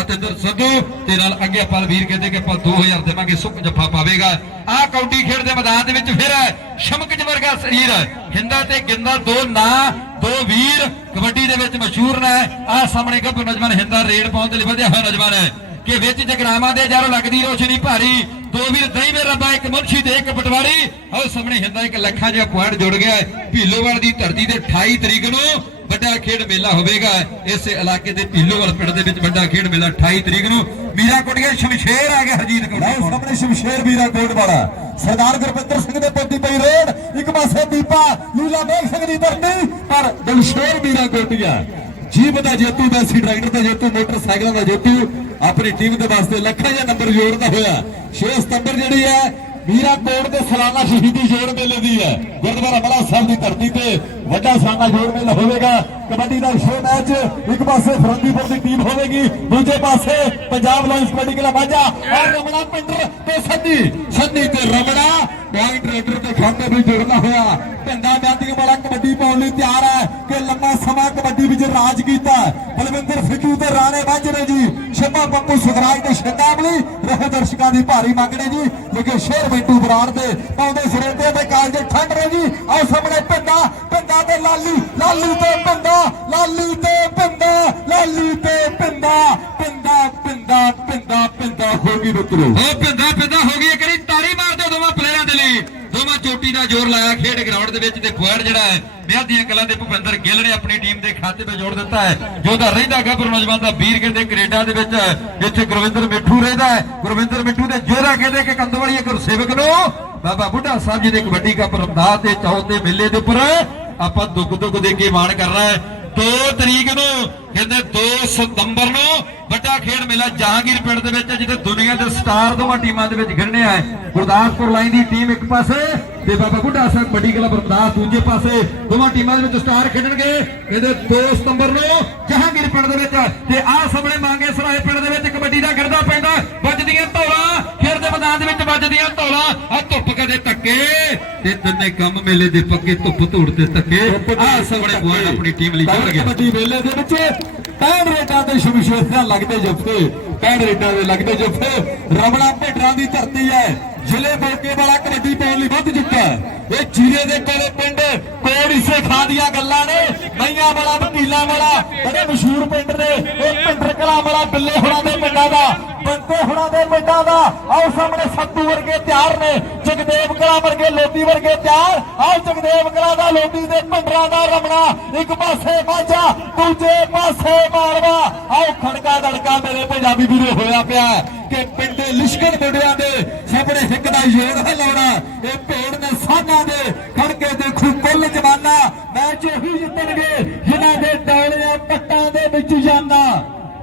ਅਤਿੰਦਰ ਸੱਧੂ ਤੇ ਨਾਲ ਅੱਗੇ ਪਲਵੀਰ ਕਹਿੰਦੇ ਕਿ ਆਪਾਂ 2000 ਦੇਵਾਂਗੇ, ਸੁੱਖ ਜੱਫਾ ਪਾਵੇਗਾ। ਆਹ ਕੌਡੀ ਖੇਡ ਦੇ ਮੈਦਾਨ ਦੇ ਵਿੱਚ ਫਿਰ ਸ਼ਮਕ ਵਰਗਾ ਸਰੀਰ, ਹਿੰਦਾ ਤੇ ਗਿੰਦਾ ਦੋ ਨਾਂ, ਦੋ ਵੀਰ, ਕਬੱਡੀ ਦੇ ਵਿੱਚ ਮਸ਼ਹੂਰ ਨੇ। ਆਹ ਸਾਹਮਣੇ ਗੱਭਰੂ ਨੌਜਵਾਨ ਹਿੰਦਾ ਰੇਡ ਪਾਉਣ ਦੇ ਲਈ ਵਧਿਆ ਹੋਇਆ ਨੌਜਵਾਨ ਹੈ ਕਿ ਵਿੱਚ ਜਗਰਾਵਾਂ ਦੇ ਯਾਰ ਲੱਗਦੀ ਰੋਸ਼ਨੀ ਭਾਰੀ ਦੋ ਵੀਰ ਦਹੀਂ ਮੇ ਰੱਬਾ ਇੱਕ ਮੁਨਸ਼ੀ ਤੇ ਇੱਕ ਪਟਵਾਰੀ। ਆਹ ਸਾਹਮਣੇ ਹਿੰਦਾ ਇੱਕ ਲੱਖਾਂ ਜਿਹਾ ਪੁਆਇੰਟ ਜੁੜ ਗਿਆ ਹੈ। ਭੀਲੋਵਾਲ ਦੀ ਧਰਤੀ ਤੇ 28 ਤਰੀਕ ਨੂੰ ਵੱਡਾ ਖੇਡ ਮੇਲਾ ਹੋਵੇਗਾ। ਇਸੇ ਇਲਾਕੇ ਦੇ ਭੀਲੋਵਾਲ ਪਿੰਡ ਦੇ ਵਿੱਚ ਵੱਡਾ ਖੇਡ ਮੇਲਾ 28 ਤਰੀਕ ਨੂੰ। ਮੀਰਾ ਕੋਟੀਆ ਸ਼ਮਸ਼ੇਰ ਆ ਗਿਆ ਹਰਜੀਤ ਲਓ ਸਾਹਮਣੇ ਸ਼ਮਸ਼ੇਰ ਵੀਰਾ ਕੋਟ ਵਾਲਾ ਸਰਦਾਰ ਗੁਰਪਿੰਦਰ ਸਿੰਘ ਦੇ ਪੋਤੀ ਪਈ ਰੋਡ। ਇੱਕ ਪਾਸੇ ਦੀਪਾ ਲੀਲਾ ਬੇਗ ਸਿੰਘ ਧਰਤੀ, ਪਰ ਦਿਲਸ਼ੇਰ ਵੀਰਾ ਕੋਟੀਆ ਜੀਵ ਦਾ ਜੇਤੂ ਮੈਸੀ ਡਰਾਈਵਰ ਦਾ ਜੇਤੂ, ਮੋਟਰਸਾਈਕਲਾਂ ਦਾ ਜੇਤੂ। ਆਪਣੀ ਟੀਮ ਦੇ ਵਾਸਤੇ ਲੱਖਾਂ ਜਾਂ ਨੰਬਰ ਜੋੜਦਾ ਹੋਇਆ। 6 ਸਤੰਬਰ ਜਿਹੜੀ ਹੈ ਵੀਰਾ ਕੋਟ ਦੇ ਸਲਾਨਾ ਸ਼ਹੀਦੀ ਜੋੜ ਮੇਲੇ ਦੀ ਹੈ। ਗੁਰਦੁਆਰਾ ਬੜਾ ਸਾਹਿਬ ਦੀ ਧਰਤੀ ਤੇ ਵੱਡਾ ਸਾਲਾਨਾ ਜੋੜ ਮੇਲਾ ਹੋਵੇਗਾ। ਕਬੱਡੀ ਦਾ ਸ਼ੋ ਮੈਚ ਇੱਕ ਪਾਸੇ ਫਰੰਦੀਪੁਰ ਦੀ ਟੀਮ ਹੋਵੇਗੀ, ਦੂਜੇ ਪਾਸੇ ਪੰਜਾਬ ਲਾਇਨਸ ਕਬੱਡੀ ਕਲੱਬ। ਮਾਝਾ ਔਰ ਰਮਣਾ ਪਿੰਡਰ ਤੇ ਸੰਨੀ ਸੰਨੀ ਤੇ ਰਮਣਾ ਪੁਆਇੰਟ ਰੇਡਰ ਦੇ ਖਾਤੇ ਵਿੱਚ ਜੁੜਦਾ ਹੋਇਆ। ਪਿੰਡਾਂ ਵਿਆਦੀਆਂ ਵਾਲਾ ਕਬੱਡੀ ਪਾਉਣ ਲਈ ਤਿਆਰ ਹੈ ਕਿ ਲੰਮਾ ਸਮਾਂ ਕਬੱਡੀ ਵਿੱਚ ਰਾਜ ਕੀਤਾ ਬਲਵਿੰਦਰ ਸਿੱਧੂ ਤੇ ਰਾਣੇ ਮਾਝਰੇ ਜੀ ਸ਼ਿਮਾ ਪੱਪੂ ਸੁਖਰਾਜ ਤੇ ਸ਼ਿੰਦਾਵਲੀ ਰਹੇ ਦਰਸ਼ਕਾਂ ਦੀ ਭਾਰੀ ਮੰਗ ਨੇ ਜੀ, ਲੇਕਿਨ ਸ਼ੇਰ ਮਿੰਟੂ ਬਰਾੜ ਦੇ ਪਾਉਂਦੇ ਸਿਰੇਂਦੇ ਤੇ ਕਾਲਜੇ ਠੰਡ ਰਹੇ ਜੀ। ਆਹ ਸਾਹਮਣੇ ਪਿੰਡਾ ਪਿੰਡਾ ਤੇ ਲਾਲੀ ਲਾਲੀ ਤੇ ਪਿੰਡਾ, ਲਾਲੀ ਤੇ ਪਿੰਡਾ, ਲਾਲੀ ਤੇ ਪਿੰਡਾ ਪਿੰਡਾ ਪਿੰਡਾ ਪਿੰਡਾ ਪਿੰਡਾ ਹੋ ਗਈ ਮਿੱਤਰੋ ਉਹ ਪਿੰਦਾ ਪਿੰਦਾ ਹੋ ਗਈ, ਇੱਕ ਤਾੜੀ ਮਾਰ ਦਿਓ ਦੋਵਾਂ ਪਲੇਅਰਾਂ ਦੇ ਲਈ। ਦੋਵਾਂ ਚੋਟੀ ਪੂਰਾ ਜ਼ੋਰ ਲਾਇਆ, ਖੇਡ ਗਰਾਊਂਡ ਦੇ ਵਿੱਚ ਤੇ ਪੁਆਇੰਟ ਜਿਹੜਾ ਹੈ ਵਿਆਹਦੀਆਂ ਕਲਾਂ ਦੇ ਭੁਪਿੰਦਰ ਗਿੱਲ ਨੇ ਆਪਣੀ ਟੀਮ ਦੇ ਖਾਤੇ ਵਿੱਚ ਜੋੜ ਦਿੱਤਾ ਹੈ। ਜੋ ਦਾ ਰਹਿੰਦਾ ਗੱਭਰੂ ਨੌਜਵਾਨ ਦਾ ਵੀਰ ਕਹਿੰਦੇ ਕੈਨੇਡਾ ਦੇ ਵਿੱਚ ਇੱਥੇ ਗੁਰਵਿੰਦਰ ਮਿੱਠੂ ਰਹਿੰਦਾ ਹੈ। ਗੁਰਵਿੰਦਰ ਮਿੱਠੂ ਦੇ ਜੋਰਾ ਕਹਿੰਦੇ ਕਿ ਕੰਦਵਾਲੀ ਗੁਰਸੇਵਕ ਨੂੰ ਬਾਬਾ ਬੁੱਢਾ ਸਾਹਿਬ ਜੀ ਦੇ ਕਬੱਡੀ ਕੱਪ ਰਮਦਾਸ ਦੇ ਚੌਥ ਦੇ ਮੇਲੇ ਦੇ ਉੱਪਰ ਆਪਾਂ ਦੁੱਖ ਦੁੱਖ ਦੇ ਕੇ ਮਾਣ ਕਰਨਾ ਹੈ। 2 ਤਰੀਕ ਨੂੰ, ਕਹਿੰਦੇ 2 ਸਤੰਬਰ ਨੂੰ ਵੱਡਾ ਖੇਡ ਮੇਲਾ ਜਹਾਂਗੀਰ ਪਿੰਡ ਦੇ ਵਿੱਚ, ਜਿੱਥੇ ਦੁਨੀਆ ਦੇ ਸਟਾਰ ਦੋਵਾਂ ਟੀਮਾਂ ਦੇ ਵਿੱਚ ਖੇਡਣੇ ਆ ਗੁਰਦਾਸਪੁਰ ਲਾਈਨ ਦੀ ਟੀਮ ਇੱਕ ਪਾਸੇ ਤੇ ਬਾਬਾ ਬੁੱਢਾ ਸਾਹਿਬ ਵੱਡੀ ਕਲੱਬ ਰਮਦਾਸ ਦੂਜੇ ਪਾਸੇ ਦੋਵਾਂ ਟੀਮਾਂ ਦੇ ਵਿੱਚ ਸਟਾਰ ਖੇਡਣਗੇ। ਕਹਿੰਦੇ 2 ਸਤੰਬਰ ਨੂੰ ਜਹਾਂਗੀਰ ਪਿੰਡ ਦੇ ਵਿੱਚ ਤੇ ਆਹ ਸਾਹਮਣੇ ਮੰਗੇ ਸਰਾਏ ਪਿੰਡ ਦੇ ਵਿੱਚ ਕਬੱਡੀ ਦਾ ਗਿਰਦਾ ਪੈਂਦਾ ਵੱਜਦੀਆਂ ਧੌਲਾਂ ਖੇਡ ਦੇ ਮੈਦਾਨ ਦੇ ਵਿੱਚ ਵੱਜਦੀਆਂ ਧੌਲਾਂ। ਆ ਧੁੱਪ ਕਦੇ ਧੱਕੇ ਤੇ ਤਿੰਨੇ ਕੰਮ ਮੇਲੇ ਦੇ ਪੱਕੇ ਧੁੱਪ ਧੂੜ ਤੇ ਧੱਕੇ। ਆਹ ਸਾਹਮਣੇ ਬੁਆੜ ਆਪਣੀ ਟੀਮ ਲਈ ਚੱਲ ਗਿਆ। ਕਬੱਡੀ ਮੇਲੇ ਦੇ ਵਿੱਚ 65 ਰੇਟਾਂ ਤੇ ਸ਼ਮਸ਼ੇਰਾਂ ਲੱਗਦੇ ਜੱਫੇ 65 ਰੇਟਾਂ ਦੇ ਲੱਗਦੇ ਜੱਫੇ ਰਮਣਾ ਭੇਡਰਾਂ ਦੀ ਧਰਤੀ ਹੈ। ਜ਼ਿਲ੍ਹੇ ਬੋਕੇ ਵਾਲਾ ਕਬੱਡੀ ਪਾਉਣ ਲਈ ਵੱਧ ਚੁੱਕਾ ਹੈ ਇਹ ਚੀਰੇ ਦੇ ਕੋਲੇ ਪਿੰਡ ਕੋੜੀ ਸੇ ਖਾਂ ਦੀਆਂ ਗੱਲਾਂ ਨੇ ਮਈਆਂ ਵਾਲਾ, ਵਕੀਲਾਂ ਵਾਲਾ, ਬੜੇ ਮਸ਼ਹੂਰ ਪਿੰਡ ਨੇ। ਇਹ ਪਿੰਡਰ ਕਲਾ ਵਾਲਾ ਬਿੱਲੇ ਹੁਣਾਂ ਦੇ ਪਿੰਡਾਂ ਦਾ ਬੰਦੇ ਹੁਣਾਂ ਦੇ ਪਿੰਡਾਂ ਦਾ। ਆਓ ਸਾਹਮਣੇ ਸੱਤੂ ਵਰਗੇ ਤਿਆਰ ਨੇ, ਜਗਦੇਵ ਕਲਾ ਵਰਗੇ, ਲੋਧੀ ਵਰਗੇ ਤਿਆਰ। ਆਓ ਜਗਦੇਵ ਕਲਾ ਦਾ, ਲੋਧੀ ਦੇ ਪਿੰਡਰਾਂ ਦਾ ਰਮਣਾ। ਇੱਕ ਪਾਸੇ ਮਾਝਾ, ਦੂਜੇ ਪਾਸੇ ਮਾਲਵਾ। ਆਓ ਖੜਕਾ ਦੜਕਾ ਮੇਰੇ ਪੰਜਾਬੀ ਵੀਰੋ, ਹੋਇਆ ਪਿਆ ਕਿ ਪਿੰਡ ਲਿਸ਼ਕਣ ਮੁੰਡਿਆਂ ਦੇ ਸਾਹਮਣੇ ਹਿੱਕ ਦਾ ਯੋਗ ਹੈ ਇਹ ਭੇੜ ਨੇ ਸਾਨਾਂ ਦੇ ਖੜਕੇ ਦੇਖੂ, ਕੁੱਲ ਜਮਾਨਾ ਮੈਚ ਉਹੀ ਜਿੱਤਣਗੇ, ਜਿਨ੍ਹਾਂ ਦੇ ਡੌਲਿਆਂ ਪੱਟਾਂ ਦੇ ਵਿੱਚ ਜਾਨਾ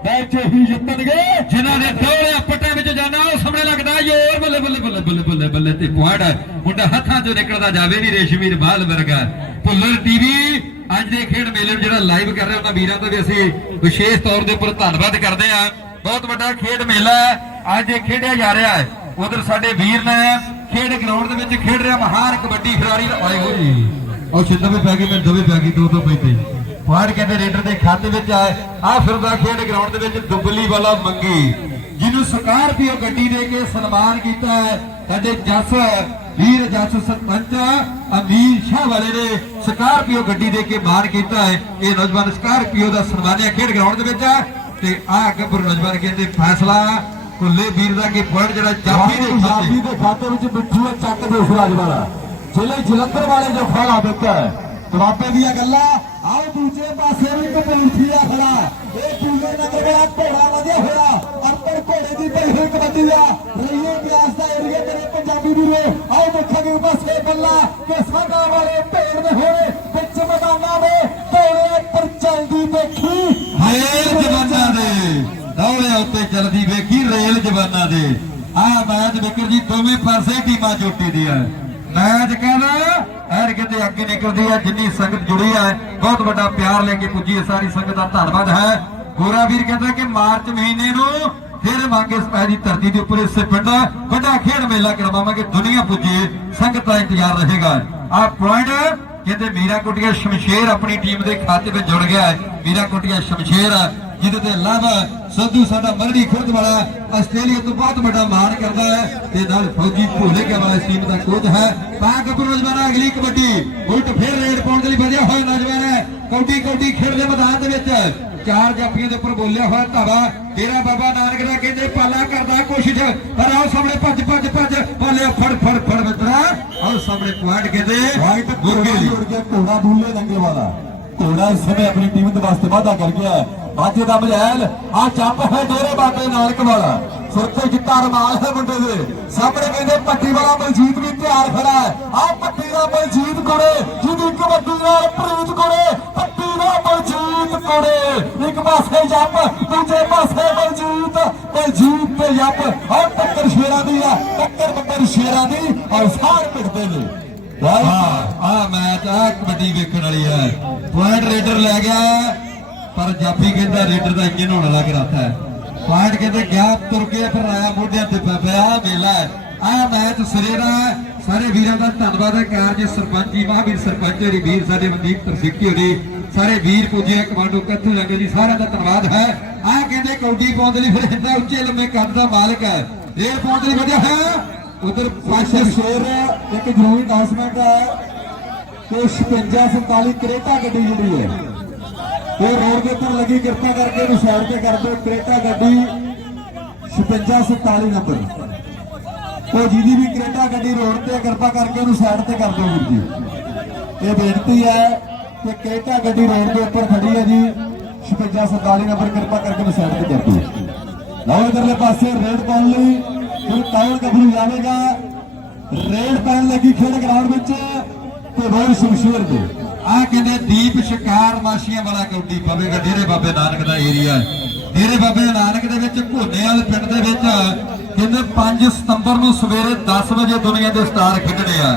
ਮੈਚ ਉਹੀ ਜਿੱਤਣਗੇ, ਜਿਨ੍ਹਾਂ ਦੇ ਦੋਹਰੇ ਪੱਟੇ ਵਿੱਚ ਜਾਣਾ ਉਹ ਸਾਹਮਣੇ ਲੱਗਦਾ ਯੋਰ ਬੱਲੇ ਬੱਲੇ ਬੱਲੇ ਬੱਲੇ ਬੱਲੇ ਬੱਲੇ ਤੇ ਪੁਆੜ ਮੁੰਡਾ ਹੱਥਾਂ 'ਚੋਂ ਨਿਕਲਦਾ ਜਾਵੇ ਨਹੀਂ ਰੇਸ਼ਮੀਰ ਬਾਲ ਵਰਗਾ ਭੁੱਲਰ ਟੀਵੀ, ਅੱਜ ਦੇ ਖੇਡ ਮੇਲੇ ਨੂੰ ਜਿਹੜਾ ਲਾਈਵ ਕਰ ਰਿਹਾ ਉਹਨਾਂ ਵੀਰਾਂ ਦਾ ਵੀ ਅਸੀਂ ਵਿਸ਼ੇਸ਼ ਤੌਰ ਦੇ ਉੱਪਰ ਧੰਨਵਾਦ ਕਰਦੇ ਹਾਂ। ਬਹੁਤ ਵੱਡਾ ਖੇਡ ਮੇਲਾ ਹੈ। ਅੱਜ ਇਹ ਖੇਡਿਆ ਜਾ ਰਿਹਾ ਹੈ। ਉਧਰ ਸਾਡੇ ਵੀਰ ਨੇ ਖੇਡ ਗਰਾਊਂਡ ਦੇ ਵਿੱਚ ਖੇਡ ਰਿਹਾ ਮਹਾਨ ਕਬੱਡੀ ਖਿਡਾਰੀ। ਆਏ ਹੋਏ ਉਹ ਛਿੱਦਾਂ ਵੀ ਪੈ ਗਈ ਮੈਨੂੰ ਦਵੇ ਪੈ ਗਈ ਦੋ ਦੋ ਪੈਂਦੇ ਫਾੜ ਕਹਿੰਦੇ ਰੇਡਰ ਦੇ ਖਾਤੇ ਵਿੱਚ ਆਏ। ਆ ਫਿਰਦਾ ਖੇਡ ਗਰਾਊਂਡ ਦੇ ਵਿੱਚ ਦੁੱਗਲੀ ਵਾਲਾ ਮੰਗੀ। ਜਿਹਨੂੰ ਸਕਾਰਪੀਓ ਗੱਡੀ ਦੇ ਕੇ ਸਨਮਾਨ ਕੀਤਾ ਹੈ ਸਾਡੇ ਜੱਸ ਵੀਰ ਜੱਸ ਸਰਪੰਚ ਅਮੀਰ ਸ਼ਾਹ ਵਾਲੇ ਨੇ ਸਕਾਰਪੀਓ ਗੱਡੀ ਦੇ ਕੇ ਮਾਨ ਕੀਤਾ ਹੈ। ਇਹ ਨੌਜਵਾਨ ਸਕਾਰਪੀਓ ਦਾ ਸਨਮਾਨਿਆ ਖੇਡ ਗਰਾਊਂਡ ਦੇ ਵਿੱਚ ਹੈ। ਤੇ ਆ ਗੱਭਰੂ ਨੌਜਵਾਨ ਕਹਿੰਦੇ ਫੈਸਲਾ ਕੁੱਲੇ ਵੀਰ ਦਾ ਕਿ ਪੁਆਇੰਟ ਜਿਹੜਾ ਜਾਫੀ ਦੇ ਖਾਤੇ। ਦੇ ਖਾਤੇ ਵਿੱਚ ਮਿੱਠੂ ਹੈ ਚੱਕ ਦੇ ਸੁਰਾਜ ਵਾਲਾ। ਜ਼ਿਲ੍ਹੇ ਜਲੰਧਰ ਵਾਲੇ ਜੋ ਫਲ ਆ ਦਿੱਤਾ ਹੈ। ਤਵਾਪੇ ਦੀਆਂ ਗੱਲਾਂ। ਆਓ ਦੂਜੇ ਪਾਸੇ ਵੀ ਕਪੂਰਥੀਆ ਖੜਾ ਇਹ ਪੂਲੇ ਨਗਰ ਵਾਲਾ ਘੋੜਾ ਵਧਿਆ ਹੋਇਆ। ਅਰਪਣ ਘੋੜੇ ਦੀ ਪਈ ਹੋਈ ਕਬੱਡੀ ਆ। ਰਈਏ ਪਿਆਸ ਦਾ ਏਰੀਆ ਮੇਰੇ ਪੰਜਾਬੀ ਵੀਰੋ। ਆਓ ਦੇਖਾਂਗੇ ਪਾਸੇ ਬੱਲਾ ਕਿ ਸਾਡਾ ਵਾਲੇ ਭੇੜ ਦੇ ਹੋਏ ਵਿੱਚ ਮੈਦਾਨਾਂ ਦੇ ਘੋੜੇ ਪਰ ਚੱਲਦੀ ਦੇਖੀ। ਰੇਲ ਜਵਾਨਾਂ ਦੇ ਦੌੜਿਆਂ ਉੱਤੇ ਚੱਲਦੀ ਵੇਖੀ। ਜਵਾਨਾਂ ਦੇ। ਆਹ ਮੈਚ ਵਿਕਰ ਜੀ, ਦੋਵੇਂ ਪਾਸੇ ਟੀਮਾਂ ਚੋਟੀ ਦੀਆਂ। ਮੈਚ ਕਹਿੰਦਾ ਐਰ ਕਿਤੇ ਅੱਗੇ ਨਿਕਲਦੀ ਹੈ ਜਿੰਨੀ ਸੰਗਤ ਜੁੜੀ ਹੈ ਬਹੁਤ ਵੱਡਾ ਪਿਆਰ ਲੈ ਕੇ ਪੁੱਜੀ ਹੈ ਸਾਰੀ ਸੰਗਤ ਦਾ ਧੰਨਵਾਦ ਹੈ। ਗੋਰਾ ਵੀਰ ਕਹਿੰਦਾ ਕਿ ਮਾਰਚ ਮਹੀਨੇ ਨੂੰ ਫਿਰ ਮੰਗੇ ਸਪੈ ਦੀ ਧਰਤੀ ਦੇ ਉੱਪਰ ਇਸੇ ਪਿੰਡ ਵੱਡਾ ਖੇਡ ਮੇਲਾ ਕਰਵਾਵਾਂਗੇ, ਦੁਨੀਆ ਪੁੱਜੇ, ਸੰਗਤ ਦਾ ਇੰਤਜ਼ਾਰ ਰਹੇਗਾ। ਆਹ ਪੁਆਇੰਟ ਕਹਿੰਦੇ ਮੀਰਾ ਕੋਟੀਆ ਸ਼ਮਸ਼ੇਰ ਆਪਣੀ ਟੀਮ ਦੇ ਖਾਤੇ ਵਿੱਚ ਜੁੜ ਗਿਆ ਹੈ। ਮੀਰਾ ਕੋਟੀਆ ਸ਼ਮਸ਼ੇਰ, ਜਿਹਦੇ ਤੇ ਇਲਾਵਾ ਸੰਧੂ ਸਾਡਾ ਮਰੜੀ ਖੁਰਦ ਵਾਲਾ ਆਸਟ੍ਰੇਲੀਆ ਤੋਂ ਬਹੁਤ ਵੱਡਾ ਮਾਣ ਕਰਦਾ ਹੈ ਤੇ ਨਾਲ ਫੌਜੀ ਭੋਲੇ ਕੇ ਵਾਲਾ ਟੀਮ ਦਾ ਕੋਚ ਹੈ। ਪਾਕ ਅਪਰ ਨੌਜਵਾਨ ਅਗਲੀ ਕਬੱਡੀ। ਉਲਟ ਫੇਰ ਰੇਡ ਪਾਉਣ ਦੇ ਲਈ ਵਧਿਆ ਹੋਇਆ ਨੌਜਵਾਨ ਹੈ। ਕੌਡੀ ਕੌਡੀ ਖੇਡ ਦੇ ਮੈਦਾਨ ਦੇ ਵਿੱਚ ਚਾਰ ਜਾਫੀਆਂ ਦੇ ਉੱਪਰ ਬੋਲਿਆ ਹੋਇਆ ਧਾਵਾ। ਤੇਰਾ ਬਾਬਾ ਨਾਨਕ ਦਾ ਕਹਿੰਦੇ ਪਾਲਾ ਕਰਦਾ ਕੋਸ਼ਿਸ਼। ਪਰ ਆਓ ਸਾਹਮਣੇ ਭੱਜ ਭੱਜ ਭੱਜ। ਪਾਲਿਆ ਫੜ ਫੜ ਫੜ ਮਿੱਤਰਾ। ਆਓ ਸਾਹਮਣੇ ਪੁਆਇੰਟ ਕਹਿੰਦੇ ਵਾਈਟ ਗੁਰਗੇ ਘੋੜਾ ਦੂਲੇ ਰੰਗ ਵਾਲਾ। ਘੋੜਾ ਇਸ ਸਮੇਂ ਆਪਣੀ ਟੀਮ ਦੇ ਵਾਸਤੇ ਵਾਅਦਾ ਕਰ ਗਿਆ। ਬਾਜੇ ਦਾ ਮਜੈਲ ਆ ਚੱਪ ਹੈ ਡੇਰੇ ਬਾਬੇ ਨਾਨਕ ਵਾਲਾ। ਸੁਰਤੇ ਚਿੱਟਾ ਰਮਾਲ ਹੈ ਮੁੰਡੇ ਦੇ। ਸਾਹਮਣੇ ਕਹਿੰਦੇ ਪੱਟੀ ਵਾਲਾ ਮਲਜੀਤ ਵੀ ਤਿਆਰ ਖੜਾ ਹੈ। ਆ ਪੱਟੀ ਦਾ ਮਲਜੀਤ ਕੋੜੇ ਜਿਹਦੀ ਕਬੱਡੀ ਨਾਲ ਪ੍ਰੀਤ ਕੋੜੇ ਪੱਟੀ ਦਾ ਮਲਜੀਤ ਕੋੜੇ ਇੱਕ ਪਾਸੇ ਜੱਪ, ਦੂਜੇ ਪਾਸੇ ਮਲਜੀਤ ਮਲਜੀਤ ਤੇ ਜੱਪ, ਆ ਟੱਕਰ ਸ਼ੇਰਾਂ ਦੀ ਆ, ਟੱਕਰ ਬੱਬਰ ਸ਼ੇਰਾਂ ਦੀ, ਔਰ ਸਾਰ ਪਿੱਟਦੇ ਨੇ। ਵਾਹ ਹਾਂ ਆ ਮੈਚ ਆ, ਕਬੱਡੀ ਵੇਖਣ ਵਾਲੀ ਹੈ। ਪੁਆਇੰਟ ਰੇਡਰ ਲੈ ਗਿਆ ਪਰ ਜਾਫੀ ਕਹਿੰਦਾ ਰੇਡਰ ਦਾ ਇੰਜਨ ਹੋਣ ਵਾਲਾ ਕਰਾਤਾ ਹੈ। ਪੁਆਇੰਟ ਕਹਿੰਦੇ ਗਿਆ ਤੁਰ ਕੇ ਫਿਰ ਆਇਆ ਮੋਢਿਆਂ ਤੇ ਪੈ ਪਿਆ ਆਹ ਮੇਲਾ ਹੈ। ਆ ਮੈਚ ਸਿਰੇ ਦਾ ਹੈ। ਸਾਰੇ ਵੀਰਾਂ ਦਾ ਧੰਨਵਾਦ ਹੈ। ਕਾਰਜ ਸਰਪੰਚੀ ਮਹਾਵੀਰ ਸਰਪੰਚ ਹੋਰੀ ਵੀਰ ਸਾਡੇ ਮਨਦੀਪ ਤਰਸਿੱਕੀ ਹੋਰੀ ਸਾਰੇ ਵੀਰ ਪੁੱਜੇ ਕਮਾਂਡੋ ਕੱਥੂ ਲੱਗੇ ਜੀ ਸਾਰਿਆਂ ਦਾ ਧੰਨਵਾਦ ਹੈ। ਆ ਕਹਿੰਦੇ ਕੌਡੀ ਪਾਉਣ ਦੇ ਲਈ ਫਿਰ ਹਿੰਦਾ ਉੱਚੇ ਲੰਮੇ ਕੱਦ ਦਾ ਮਾਲਕ ਹੈ। ਰੇਲ ਪਾਉਣ ਦੇ ਲਈ ਵਧਿਆ ਹੈ। ਉਧਰ ਪਾਸ਼ਾ ਸ਼ੇਰ ਇੱਕ ਜ਼ਰੂਰੀ ਅਨਾਉਂਸਮੈਂਟ ਹੈ। ਕਿ 5647 ਕਰੇਟਾ ਗੱਡੀ ਜਿਹੜੀ ਹੈ। ਇਹ ਰੋਡ ਦੇ ਉੱਪਰ ਲੱਗੀ ਕਿਰਪਾ ਕਰਕੇ ਇਹਨੂੰ ਸਾਈਡ ਤੇ ਕਰ ਦਿਓ। ਕਰੇਟਾ ਗੱਡੀ 5647 ਨੰਬਰ। ਉਹ ਜਿਹਦੀ ਵੀ ਕਰੇਟਾ ਗੱਡੀ ਰੋਡ ਤੇ ਕਿਰਪਾ ਕਰਕੇ ਉਹਨੂੰ ਸਾਈਡ ਤੇ ਕਰ ਦਿਓ ਵੀਰ ਜੀ। ਇਹ ਬੇਨਤੀ ਹੈ ਕਿ ਕਰੇਟਾ ਗੱਡੀ ਰੋਡ ਦੇ ਉੱਪਰ ਖੜੀ ਹੈ ਜੀ। 5647 ਨੰਬਰ, ਕਿਰਪਾ ਕਰਕੇ ਉਹਨੂੰ ਸਾਈਡ ਤੇ ਕਰ ਦਿਓ। ਲਓ ਇਧਰਲੇ ਪਾਸੇ ਰੇਡ ਪਾਉਣ ਲਈ। ਹੁਣ ਟਾਊਨ ਗੱਭਰੂ ਜਾਵੇਗਾ ਰੇਡ ਪੈਣ ਲੱਗੀ ਖੇਡ ਗਰਾਊਂਡ ਵਿੱਚ ਤੇ ਬਹੁਤ ਸ਼ਮਸ਼ੀਰ ਦੇ। ਆ ਕਹਿੰਦੇ ਦੀਪ ਸ਼ਿਕਾਰ ਮਾਸ਼ੀਆਂ ਵਾਲਾ ਕੌਡੀ ਪਵੇਗਾ, ਡੇਰੇ ਬਾਬੇ ਨਾਨਕ ਦਾ ਏਰੀਆ ਡੇਰੇ ਬਾਬੇ ਨਾਨਕ ਦੇ ਵਿੱਚ ਘੋਨੇਵਾਲ ਪਿੰਡ ਦੇ ਵਿੱਚ ਕਹਿੰਦੇ 5 ਸਤੰਬਰ ਨੂੰ ਸਵੇਰੇ 10 ਵਜੇ ਦੁਨੀਆ ਦੇ ਸਟਾਰ ਖੇਡਣੇ ਆ।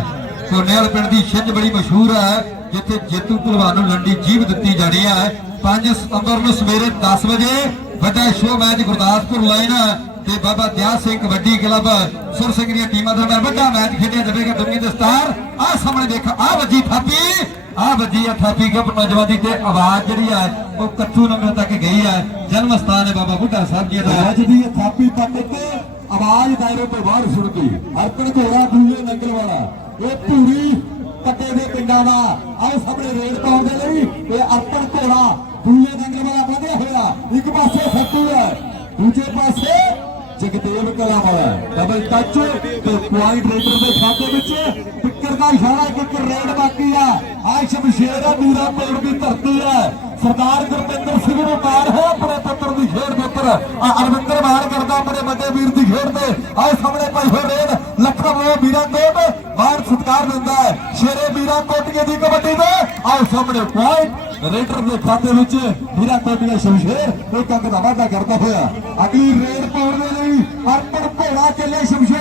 ਘੋਨੇਵਾਲ ਪਿੰਡ ਦੀ ਛਿੰਝ ਬੜੀ ਮਸ਼ਹੂਰ ਹੈ, ਜਿੱਥੇ ਜੇਤੂ ਭਲਵਾਨ ਨੂੰ ਲੰਡੀ ਜੀਵ ਦਿੱਤੀ ਜਾਣੀ ਹੈ। 5 ਸਤੰਬਰ ਨੂੰ ਸਵੇਰੇ 10 ਵਜੇ ਵੱਡਾ ਸ਼ੋਅ ਮੈਚ ਗੁਰਦਾਸਪੁਰ ਲਾਈਨ ਤੇ ਬਾਬਾ ਦਿਆ ਸਿੰਘ ਕਬੱਡੀ ਕਲੱਬ, ਸੁਰ ਸਿੰਘ ਦੀਆਂ ਟੀਮਾਂ ਦਾ ਮੈਂ ਵੱਡਾ ਮੈਚ ਖੇਡਿਆ ਜਾਵੇਗਾ ਦੁਨੀਆ ਦੇ ਸਟਾਰ। ਆਹ ਸਾਹਮਣੇ ਦੇਖ, ਆਹ ਵੱਜੀ ਥਾਪੀ। ਆਹ ਵੱਜੀ ਆ ਥਾਪੀ ਗੱਪ ਨੌਜਵਾਨ ਤੇ ਆਵਾਜ਼ ਜਿਹੜੀ ਆ, ਉਹ ਕੱਥੂ ਨੰਬਰ ਤੱਕ ਗਈ ਹੈ ਜਨਮ ਸਥਾਨ ਹੈ ਬਾਬਾ ਬੁੱਢਾ ਸਾਹਿਬ ਜੀ ਦਾ। ਅੱਜ ਦੀ ਥਾਪੀ ਪੱਟ ਤੇ ਆਵਾਜ਼ ਦਾਇਰੇ ਤੋਂ ਬਾਹਰ ਸੁਣ ਹਰਕਣ ਘੋੜਾ ਦੂਲੇ ਨੰਗਲ ਵਾਲਾ। ਇਹ ਪੂਰੀ ਕੱਟੇ ਦੇ ਪਿੰਡਾਂ ਦਾ। ਆਓ ਸਾਹਮਣੇ ਰੇਡ ਪਾਉਣ ਦੇ ਲਈ। ਇਹ ਅਰਪਣ ਘੋੜਾ ਦੂਲੇ ਨੰਗਲ ਵਾਲਾ ਵਧਿਆ ਹੋਇਆ। ਇੱਕ ਪਾਸੇ ਫੱਟੂ ਹੈ, ਦੂਜੇ ਪਾਸੇ ਜਗਦੇਵ ਕਲਾ ਵਾਲਾ ਡਬਲ ਟੱਚ ਤੇ ਪੁਆਇੰਟ ਰੇਡਰ ਦੇ ਖਾਤੇ ਵਿੱਚ ਦਾ ਇਸ਼ਾਰਾ ਇੱਕ ਰੇਡ ਬਾਕੀ ਆ। ਆ ਸ਼ਮਸ਼ੇਰ ਆ ਮੀਰਾ ਪਿੰਡ ਦੀ ਧਰਤੀ ਹੈ। ਸਰਦਾਰ ਗੁਰਪਿੰਦਰ ਸਿੰਘ ਨੂੰ ਮਾਰ ਹੈ ਆਪਣੇ ਪੁੱਤਰ ਦੀ ਖੇਡ ਪੁੱਤਰ ਉੱਪਰ। ਆ ਅਰਵਿੰਦਰ ਮਾਰ ਕਰਦਾ ਆਪਣੇ ਵੱਡੇ ਵੀਰ ਦੀ ਖੇਡ ਤੇ। ਆਹ ਸਾਹਮਣੇ ਭਾਈ ਹੋ ਰੇਡ ਲੱਖਾਂ ਉਹ ਵੀਰਾਂ ਕੋਟ। ਮਾਰ ਸਤਕਾਰ ਦਿੰਦਾ ਹੈ। ਸ਼ੇਰੇ ਵੀਰਾਂ ਕੋਟੀਏ ਦੀ ਕਬੱਡੀ ਦੇ ਆਹ ਸਾਹਮਣੇ ਪੁਆਇੰਟ, ਰੇਡਰ ਦੇ ਖਾਤੇ ਵਿੱਚ ਵੀਰਾ ਕੋਟੀਆ ਸ਼ਮਸ਼ੇਰ। ਇੱਕ ਅੰਕ ਦਾ ਵਾਧਾ ਕਰਦਾ ਹੋਇਆ। ਅਗਲੀ ਰੇਡ ਪਾਉਣ ਦੇ ਲਈ ਅਰਪਣ ਘੋੜਾ ਚੱਲੇ ਸ਼ਮਸ਼ੇਰ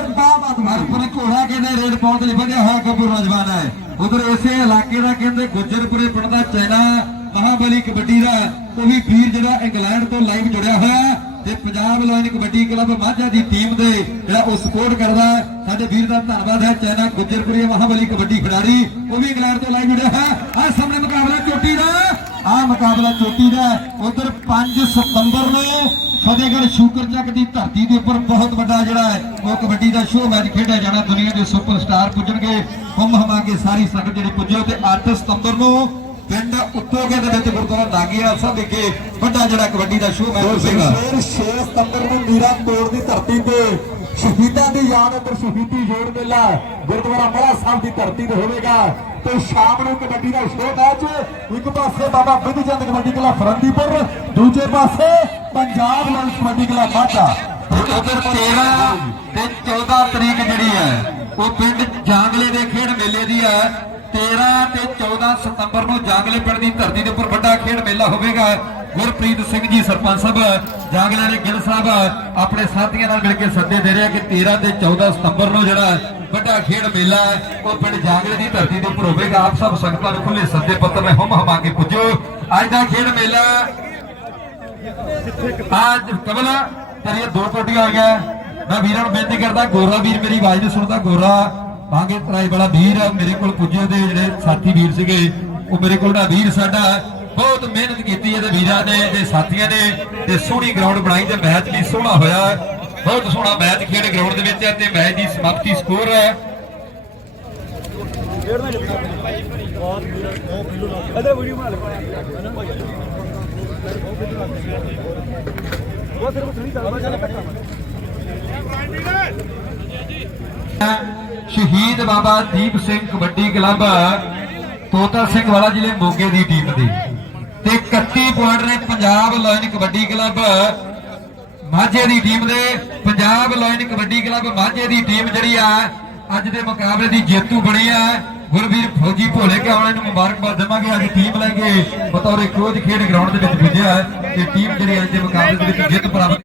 ਘੋੜਾ ਕਹਿੰਦੇ ਰੇਡ ਪਾਉਣ ਦੇ ਵਧਿਆ ਹੋਇਆ ਗੱਭਰੂ ਨੌਜਵਾਨ ਹੈ ਉਧਰ ਇਸੇ ਇਲਾਕੇ ਦਾ ਕਹਿੰਦੇ ਗੁੱਜਰਪੁਰੇ ਪਿੰਡ ਦਾ ਚੈਨਾ ਮਹਾਬਲੀ ਕਬੱਡੀ ਦਾ, ਉਹ ਵੀ ਵੀਰ ਜਿਹੜਾ ਇੰਗਲੈਂਡ ਤੋਂ ਲਾਈਵ ਜੁੜਿਆ ਹੋਇਆ ਹੈ ਤੇ ਪੰਜਾਬ ਲਾਈਨ ਕਬੱਡੀ ਕਲੱਬ ਮਾਝਾ ਦੀ ਟੀਮ ਦੇ ਜਿਹੜਾ ਉਹ ਸਪੋਰਟ ਕਰਦਾ ਹੈ। ਸਾਡੇ ਵੀਰ ਦਾ ਧੰਨਵਾਦ ਹੈ, ਚੈਨਾ ਗੁੱਜਰਪੁਰੀ ਮਹਾਬਲੀ ਕਬੱਡੀ ਖਿਡਾਰੀ, ਉਹ ਵੀ ਇੰਗਲੈਂਡ ਤੋਂ ਲਾਈਵ ਜੁੜਿਆ ਹੈ ਆ ਸਾਹਮਣੇ ਮੁਕਾਬਲਾ ਚੋਟੀ ਦਾ ਆ ਮੁਕਾਬਲਾ ਚੋਟੀ ਦਾ, ਉਧਰ 5 ਸਤੰਬਰ ਨੂੰ ਫਤਿਹਗੜ੍ਹ ਸ਼ੂਕਰ ਚੱਕ ਦੀ ਧਰਤੀ ਦੇ ਉੱਪਰ ਬਹੁਤ ਵੱਡਾ ਜਿਹੜਾ ਹੈ ਉਹ ਕਬੱਡੀ ਦਾ ਸ਼ੋਅ ਮੈਚ ਖੇਡਿਆ ਜਾਣਾ ਦੁਨੀਆ ਦੇ ਸੁਪਰਸਟਾਰ ਪੁੱਜਣਗੇ ਹੁਮ ਹਮਾ ਕੇ ਸਾਰੀ ਸੰਗਤ ਜਿਹੜੀ ਪੁੱਜੋ ਤੇ 8 ਸਤੰਬਰ ਨੂੰ ਪਿੰਡ ਉੱਤੋਗੇ ਦੇ ਵਿੱਚ ਗੁਰਦੁਆਰਾ ਨਾਗੀਆ ਸਾਹਿਬ ਵਿਖੇ ਵੱਡਾ ਜਿਹੜਾ ਕਬੱਡੀ ਦਾ ਸ਼ੋਅ ਮੈਚ ਹੋਵੇਗਾ ਸ਼ੇਰ 6 ਸਤੰਬਰ ਨੂੰ ਮੀਰਾ ਤੋੜ ਦੀ ਧਰਤੀ ਤੇ ਸ਼ਹੀਦਾਂ ਦੀ ਯਾਦ ਉੱਪਰ ਸ਼ਹੀਦੀ ਜੋੜ ਮੇਲਾ ਗੁਰਦੁਆਰਾ ਮੜਾ ਸਾਹਿਬ ਦੀ ਧਰਤੀ ਤੇ ਹੋਵੇਗਾ। ਤੇ ਸ਼ਾਮ ਨੂੰ ਕਬੱਡੀ ਦਾ ਸ਼ੋਅ ਮੈਚ ਇੱਕ ਪਾਸੇ ਬਾਬਾ ਬਿਧਚੰਦ ਕਬੱਡੀ ਕਲੱਬ ਫਰੰਦੀਪੁਰ, ਦੂਜੇ ਪਾਸੇ ਪੰਜਾਬ ਲਾਲ ਕਬੱਡੀ ਕਲੱਬ ਮਾਝਾ ਉਧਰ 13 ਤੇ 14 ਤਰੀਕ ਜਿਹੜੀ ਹੈ, ਉਹ ਪਿੰਡ ਜਾਂਗਲੇ ਦੇ ਖੇਡ ਮੇਲੇ ਦੀ ਹੈ। 13 ਤੇ 14 ਸਤੰਬਰ ਨੂੰ ਜਾਂਗਲੇ ਪਿੰਡ ਦੀ ਧਰਤੀ ਦੇ ਉੱਪਰ ਵੱਡਾ ਖੇਡ ਮੇਲਾ ਹੋਵੇਗਾ। ਗੁਰਪ੍ਰੀਤ ਸਿੰਘ ਜੀ ਸਰਪੰਚ ਸਾਹਿਬ ਜਾਂਗਲੇ ਦੇ ਗਿੱਲ ਸਾਹਿਬ ਆਪਣੇ ਸਾਥੀਆਂ ਨਾਲ ਮਿਲ ਕੇ ਸੱਦੇ ਦੇ ਰਿਹਾ ਕਿ 13 ਤੇ 14 ਸਤੰਬਰ ਨੂੰ ਜਿਹੜਾ ਵੱਡਾ ਖੇਡ ਮੇਲਾ ਹੈ, ਉਹ ਪਿੰਡ ਜਾਂਗਲੇ ਦੀ ਧਰਤੀ ਦੇ ਉੱਪਰ ਹੋਵੇਗਾ। ਆਪ ਸਭ ਸੰਗਤਾਂ ਨੂੰ ਖੁੱਲੇ ਸੱਦੇ ਪੱਤਰ ਨੇ ਹੁਮ ਹਮਾ ਕੇ ਪੁੱਜੋ। ਅੱਜ ਦਾ ਖੇਡ ਮੇਲਾ ਅੱਜ ਕਮਲ ਤੇਰੀਆਂ ਦੋ ਟੋਟੀਆਂ ਹੋਈਆਂ ਮੈਂ ਵੀਰਾਂ ਨੂੰ ਬੇਨਤੀ ਕਰਦਾ ਗੋਰਾ ਵੀਰ ਮੇਰੀ ਆਵਾਜ਼ ਨਹੀਂ ਸੁਣਦਾ। ਗੋਰਾ ਬਾਗੇ ਤਰਾਈ ਵਾਲਾ ਵੀਰ ਮੇਰੇ ਕੋਲ ਪੁੱਜੇ ਦੇ ਜਿਹੜੇ ਸਾਥੀ ਵੀਰ ਸੀਗੇ। ਉਹ ਮੇਰੇ ਕੋਲ ਦਾ ਵੀਰ ਸਾਡਾ ਬਹੁਤ ਮਿਹਨਤ ਕੀਤੀ ਇਹਦੇ ਵੀਰਾਂ ਨੇ ਤੇ ਸਾਥੀਆਂ ਨੇ। ਤੇ ਸੋਹਣੀ ਗਰਾਊਂਡ ਬਣਾਈ ਤੇ ਮੈਚ ਵੀ ਸੋਹਣਾ ਹੋਇਆ। ਬਹੁਤ ਸੋਹਣਾ ਮੈਚ ਖੇਡ ਗਰਾਊਂਡ ਦੇ ਵਿੱਚ ਹੈ ਤੇ ਮੈਚ ਦੀ ਸਮਾਪਤੀ ਸਕੋਰ ਹੈ। ਸ਼ਹੀਦ ਬਾਬਾ ਦੀਪ ਸਿੰਘ ਕਬੱਡੀ ਕਲੱਬ, ਤੋਤਾ ਸਿੰਘ ਵਾਲਾ ਜ਼ਿਲ੍ਹੇ ਮੋਗੇ ਦੀ ਟੀਮ ਦੀ। ਤੇ 31 ਪੁਆਇੰਟ ਨੇ ਪੰਜਾਬ ਲਾਇਨ ਕਬੱਡੀ ਕਲੱਬ ਮਾਝੇ ਦੀ ਟੀਮ ਦੇ ਪੰਜਾਬ ਲਾਇਨ ਕਬੱਡੀ ਕਲੱਬ ਮਾਝੇ ਦੀ ਟੀਮ ਜਿਹੜੀ ਆ, ਅੱਜ ਦੇ ਮੁਕਾਬਲੇ ਦੀ ਜੇਤੂ ਬਣੀ ਆ। ਗੁਰਵੀਰ ਫੌਜੀ ਭੋਲੇ ਕੇ ਆਉਣੇ ਨੂੰ ਮੁਬਾਰਕਬਾਦ ਦੇਵਾਂਗੇ। ਅੱਜ ਟੀਮ ਲੈ ਕੇ ਬਤੌਰ ਕੋਚ ਖੇਡ ਗਰਾਊਂਡ ਦੇ ਵਿੱਚ ਪੁੱਜਿਆ ਤੇ ਟੀਮ ਜਿਹੜੀ ਅੱਜ ਦੇ ਮੁਕਾਬਲੇ ਦੇ ਵਿੱਚ ਜਿੱਤ ਪ੍ਰਾਪਤ